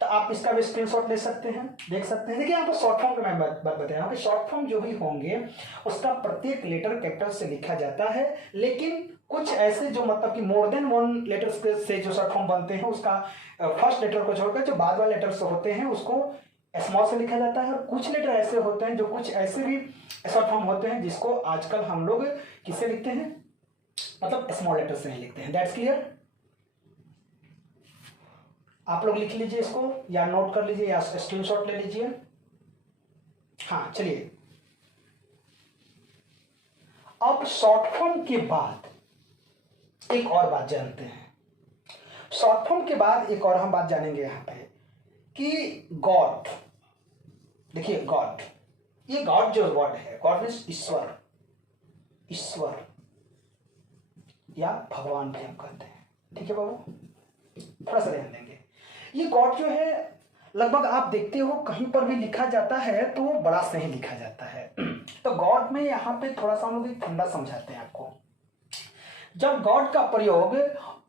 तो आप इसका भी स्क्रीनशॉट ले सकते हैं, देख सकते हैं। देखिए यहाँ पर शॉर्ट फॉर्म का मैं बात बताया, यहाँ पे शॉर्ट फॉर्म जो भी होंगे उसका प्रत्येक लेटर कैपिटल से लिखा जाता है, लेकिन कुछ ऐसे जो मतलब कि मोर देन वन लेटर्स से जो शॉर्ट फॉर्म बनते हैं उसका फर्स्ट लेटर को छोड़कर जो बाद वाले लेटर्स होते हैं उसको स्मॉल से लिखा जाता है। और कुछ लेटर ऐसे होते हैं जो कुछ ऐसे भी शॉर्ट फॉर्म होते हैं जिसको आजकल हम लोग किससे लिखते हैं? मतलब स्मॉल लेटर से ही लिखते हैं। That's clear. आप लोग लिख लीजिए इसको, या नोट कर लीजिए, या स्क्रीनशॉट ले लीजिए। हाँ चलिए, अब शॉर्ट फॉर्म के बाद एक और बात जानते हैं। शॉर्ट फॉर्म के बाद एक और हम बात जानेंगे यहाँ पे कि गॉड, देखिए गॉड, ये गॉड जो वर्ड है, गॉड मीन्स ईश्वर, ईश्वर या भगवान भी हम कहते हैं, ठीक है बाबू, थोड़ा सा ध्यान देंगे। ये गॉड जो है लगभग आप देखते हो कहीं पर भी लिखा जाता है तो वो बड़ा से ही लिखा जाता है। तो गॉड में यहाँ पे थोड़ा सा हम लोग ठंडा समझाते हैं आपको। जब गॉड का प्रयोग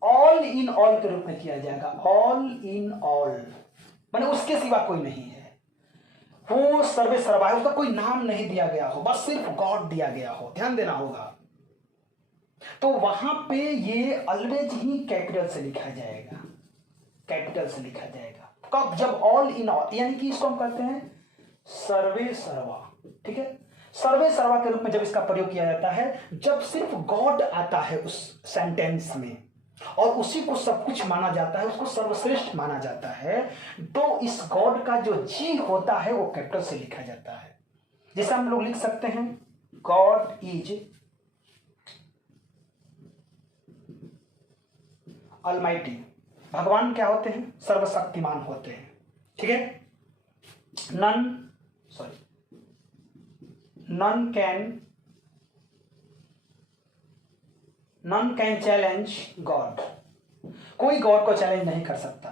ऑल इन ऑल के रूप में किया जाएगा, ऑल इन ऑल माने उसके सिवा कोई नहीं है, वो सर्वे सर्वा है, उसका कोई नाम नहीं दिया गया हो, बस सिर्फ गॉड दिया गया हो, ध्यान देना होगा। तो वहां पे ये ऑलवेज ही कैपिटल से लिखा जाएगा, कैपिटल से लिखा जाएगा। कब? जब ऑल इन ऑल, यानी कि इसको हम कहते हैं सर्वे सर्वा, ठीक है। सर्वे सर्वा के रूप में जब इसका प्रयोग किया जाता है, जब सिर्फ गॉड आता है उस सेंटेंस में और उसी को सब कुछ माना जाता है, उसको सर्वश्रेष्ठ माना जाता है, तो इस गॉड का जो जी होता है वो कैपिटल से लिखा जाता है। जैसे हम लोग लिख सकते हैं गॉड इज ऑलमाइटी, भगवान क्या होते हैं? सर्वशक्तिमान होते हैं, ठीक है। नन कैन चैलेंज गॉड, कोई गॉड को चैलेंज नहीं कर सकता।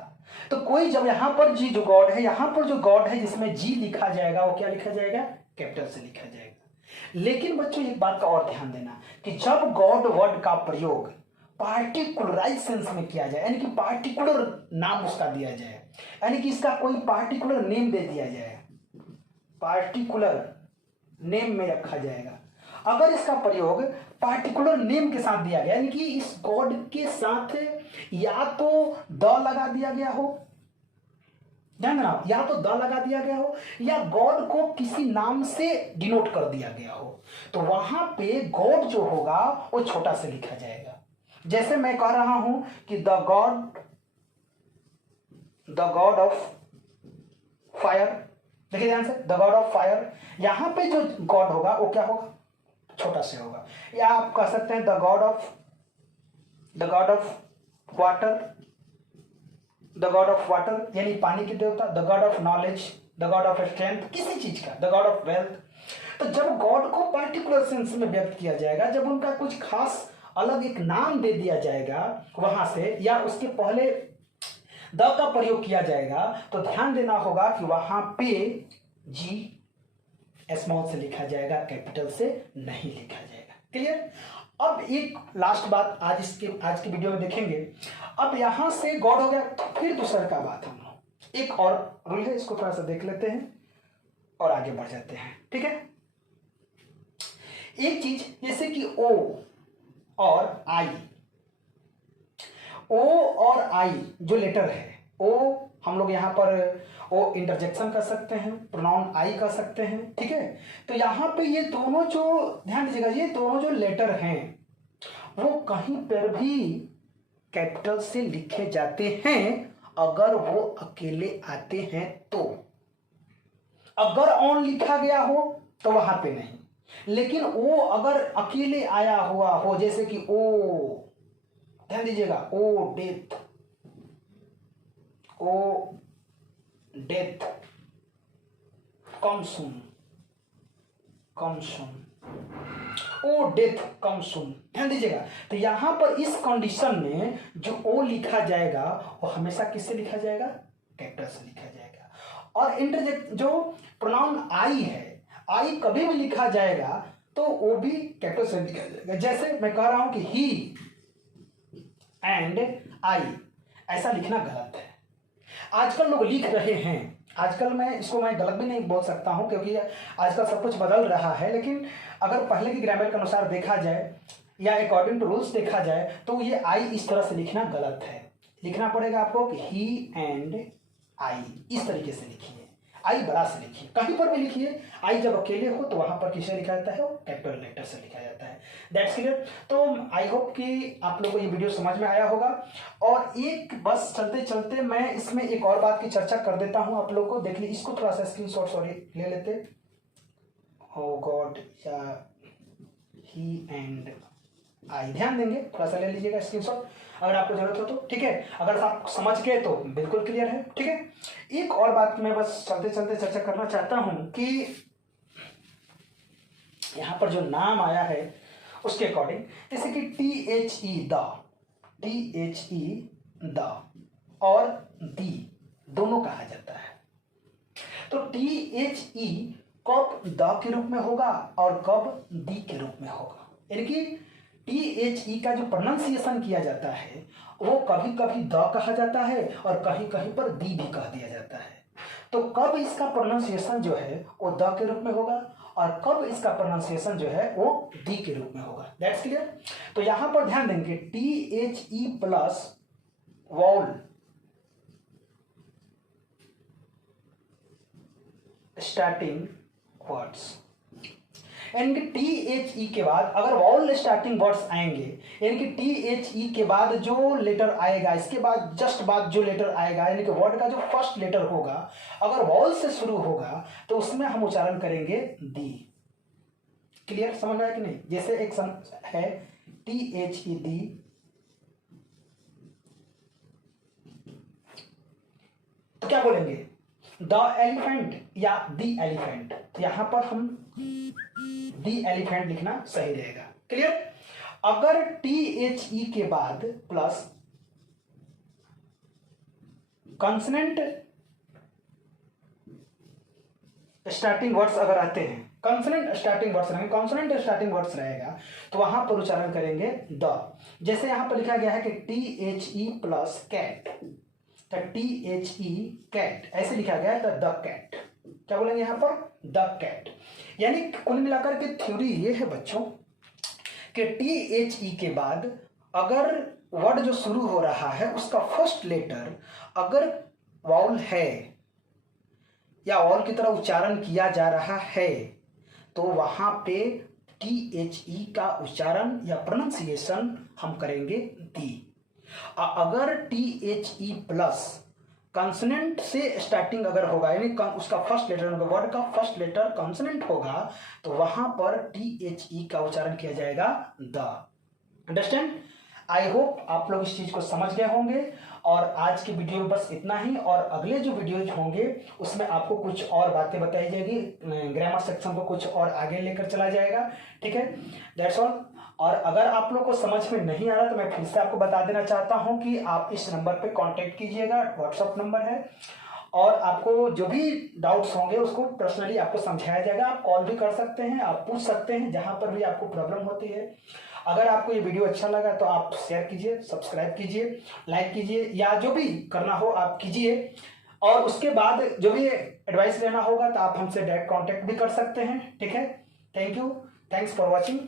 तो कोई जब यहां पर जी जो गॉड है, यहां पर जो गॉड है जिसमें जी लिखा जाएगा वो क्या लिखा जाएगा? कैपिटल से लिखा जाएगा। लेकिन बच्चों एक बात का और ध्यान देना कि जब गॉड वर्ड का प्रयोग पार्टिकुलराइज सेंस में किया जाए, यानी कि पार्टिकुलर नाम उसका दिया जाए, यानी कि इसका कोई पार्टिकुलर नेम दे दिया जाए, पार्टिकुलर नेम में रखा जाएगा। अगर इसका प्रयोग पार्टिकुलर नेम के साथ दिया गया, यानी कि इस गॉड के साथ या तो द लगा दिया गया हो, ध्यान देना, या तो द लगा दिया गया हो, या गॉड को किसी नाम से डिनोट कर दिया गया हो, तो वहां पे गॉड जो होगा वो छोटा से लिखा जाएगा। जैसे मैं कह रहा हूं कि द गॉड ऑफ फायर, देखिए ध्यान से, द गॉड ऑफ फायर, यहां पे जो गॉड होगा वो क्या होगा? छोटा से होगा। या आप कह सकते हैं द गॉड ऑफ वाटर, यानी पानी के देवता, the God of knowledge, the God of strength, किसी चीज का, द गॉड ऑफ वेल्थ। तो जब गॉड को पार्टिकुलर सेंस में व्यक्त किया जाएगा, जब उनका कुछ खास अलग एक नाम दे दिया जाएगा वहां से, या उसके पहले द का प्रयोग किया जाएगा, तो ध्यान देना होगा कि वहां पे जी स्मॉल से लिखा जाएगा, कैपिटल से नहीं लिखा जाएगा। क्लियर। अब एक लास्ट बात आज की वीडियो में देखेंगे। अब यहां से गॉड हो गया, तो फिर दूसरा का बात हम लोग एक और रूल है, इसको थोड़ा सा देख लेते हैं और आगे बढ़ जाते हैं, ठीक है। एक चीज जैसे कि ओ और आई, ओ और आई जो लेटर है, ओ हम लोग यहाँ पर ओ इंटरजेक्शन कर सकते हैं, प्रोनाउन आई कर सकते हैं, ठीक है। तो यहाँ पे ये दोनों जो ध्यान दीजिएगा, ये दोनों जो लेटर हैं वो कहीं पर भी कैपिटल से लिखे जाते हैं अगर वो अकेले आते हैं तो। अगर ऑन लिखा गया हो तो वहां पे नहीं, लेकिन ओ अगर अकेले आया हुआ हो, जैसे कि ओ, ध्यान दीजिएगा, ओ डेथ, ओ डेथ, कम सुन, कम सुन, ओ डेथ कम सुन, ध्यान दीजिएगा। तो यहां पर इस कंडीशन में जो ओ लिखा जाएगा वो हमेशा किससे लिखा जाएगा? कैपिटल से लिखा जाएगा। और इंटरजेक्ट जो प्रोनाउन आई है, आई कभी भी लिखा जाएगा तो वो भी कैपिटल से लिखा जाएगा। जैसे मैं कह रहा हूं कि ही एंड आई, ऐसा लिखना गलत है। आजकल लोग लिख रहे हैं, आजकल मैं इसको मैं गलत भी नहीं बोल सकता हूं क्योंकि आजकल सब कुछ बदल रहा है, लेकिन अगर पहले की ग्रामर के अनुसार देखा जाए या अकॉर्डिंग टू रूल्स देखा जाए तो ये आई इस तरह से लिखना गलत है। लिखना पड़ेगा आपको कि ही एंड आई, इस तरीके से लिखिए, आई बड़ा से लिखिए, कहीं पर भी लिखिए। आई जब अकेले हो तो वहां पर किसे लिखा जाता है? वो कैपिटल लेटर से लिखा जाता है। That's clear. तो आई होप कि आप लोगों को ये वीडियो समझ में आया होगा। और एक बस चलते चलते मैं इसमें एक और बात की चर्चा कर देता हूं आप लोग को। देख लीजिए, इसको थोड़ा सा स्क्रीनशॉट सॉरी ले लेते। ओ गॉड, या ही एंड आई, ध्यान देंगे, थोड़ा सा ले लीजिएगा स्क्रीनशॉट अगर आपको जरूरत हो तो, ठीक है। अगर आप समझ गए तो बिल्कुल क्लियर है, ठीक है। एक और बात मैं बस चलते चलते चर्चा करना चाहता हूं कि यहां पर जो नाम आया है उसके अकॉर्डिंग, जैसे कि THE द, THE द और दी दोनों कहा जाता है। तो THE कब द के रूप में होगा और कब दी के रूप में होगा, यानी कि THE का जो प्रोनाउंसिएशन किया जाता है वो कभी कभी द कहा जाता है और कहीं कहीं पर दी भी कह दिया जाता है। तो कब इसका प्रोनाउंसिएशन जो है वो द के रूप में होगा और कब इसका प्रोनाउंसिएशन जो है वो दी के रूप में होगा। That's clear. तो यहां पर ध्यान देंगे, THE plus wall starting words, यानी कि THE के बाद अगर वॉल स्टार्टिंग वर्ड्स आएंगे, यानी कि THE के बाद जो लेटर आएगा, इसके बाद जस्ट बाद जो लेटर आएगा, यानी कि वर्ड का जो फर्स्ट लेटर होगा अगर वॉल से शुरू होगा तो उसमें हम उच्चारण करेंगे दी। क्लियर, समझ में आया कि नहीं? जैसे एक है THE दी, तो क्या बोलेंगे? द एलिफेंट या दी एलिफेंट। तो यहां पर हम दी एलिफेंट लिखना सही रहेगा। क्लियर। अगर THE के बाद प्लस कॉन्सोनेंट स्टार्टिंग वर्ड्स अगर आते हैं, कॉन्सोनेंट स्टार्टिंग वर्ड्स रहेंगे, कॉन्सोनेंट स्टार्टिंग वर्ड्स रहेगा तो वहां पर उच्चारण करेंगे द। जैसे यहां पर लिखा गया है कि THE प्लस कैट, तो THE कैट ऐसे लिखा गया है, द कैट। क्या बोलेंगे यहां पर? The cat. यानी कुल मिलाकर के थ्योरी ये है बच्चों कि THE के बाद अगर वर्ड जो शुरू हो रहा है उसका फर्स्ट लेटर अगर वाउल है या वाउल की तरह उच्चारण किया जा रहा है तो वहां पे THE का उच्चारण या प्रोनाउंसिएशन हम करेंगे दी। अगर THE प्लस कॉन्सोनेंट से स्टार्टिंग अगर होगा, यानी उसका फर्स्ट लेटर, वर्ड का फर्स्ट लेटर कॉन्सोनेंट होगा तो वहां पर THE का उच्चारण किया जाएगा द। अंडरस्टैंड? आई होप आप लोग इस चीज को समझ गए होंगे। और आज की वीडियो में बस इतना ही, और अगले जो वीडियोज होंगे उसमें आपको कुछ और बातें बताई जाएगी, ग्रामर सेक्शन को कुछ और आगे लेकर चला जाएगा, ठीक है। That's all. और अगर आप लोग को समझ में नहीं आ रहा तो मैं फिर से आपको बता देना चाहता हूं कि आप इस नंबर पे कांटेक्ट कीजिएगा, व्हाट्सएप नंबर है, और आपको जो भी डाउट्स होंगे उसको पर्सनली आपको समझाया जाएगा। आप कॉल भी कर सकते हैं, आप पूछ सकते हैं जहां पर भी आपको प्रॉब्लम होती है। अगर आपको ये वीडियो अच्छा लगा तो आप शेयर कीजिए, सब्सक्राइब कीजिए, लाइक कीजिए, या जो भी करना हो आप कीजिए। और उसके बाद जो भी एडवाइस लेना होगा तो आप हमसे डायरेक्ट कांटेक्ट भी कर सकते हैं, ठीक है। Thank you, thanks for watching.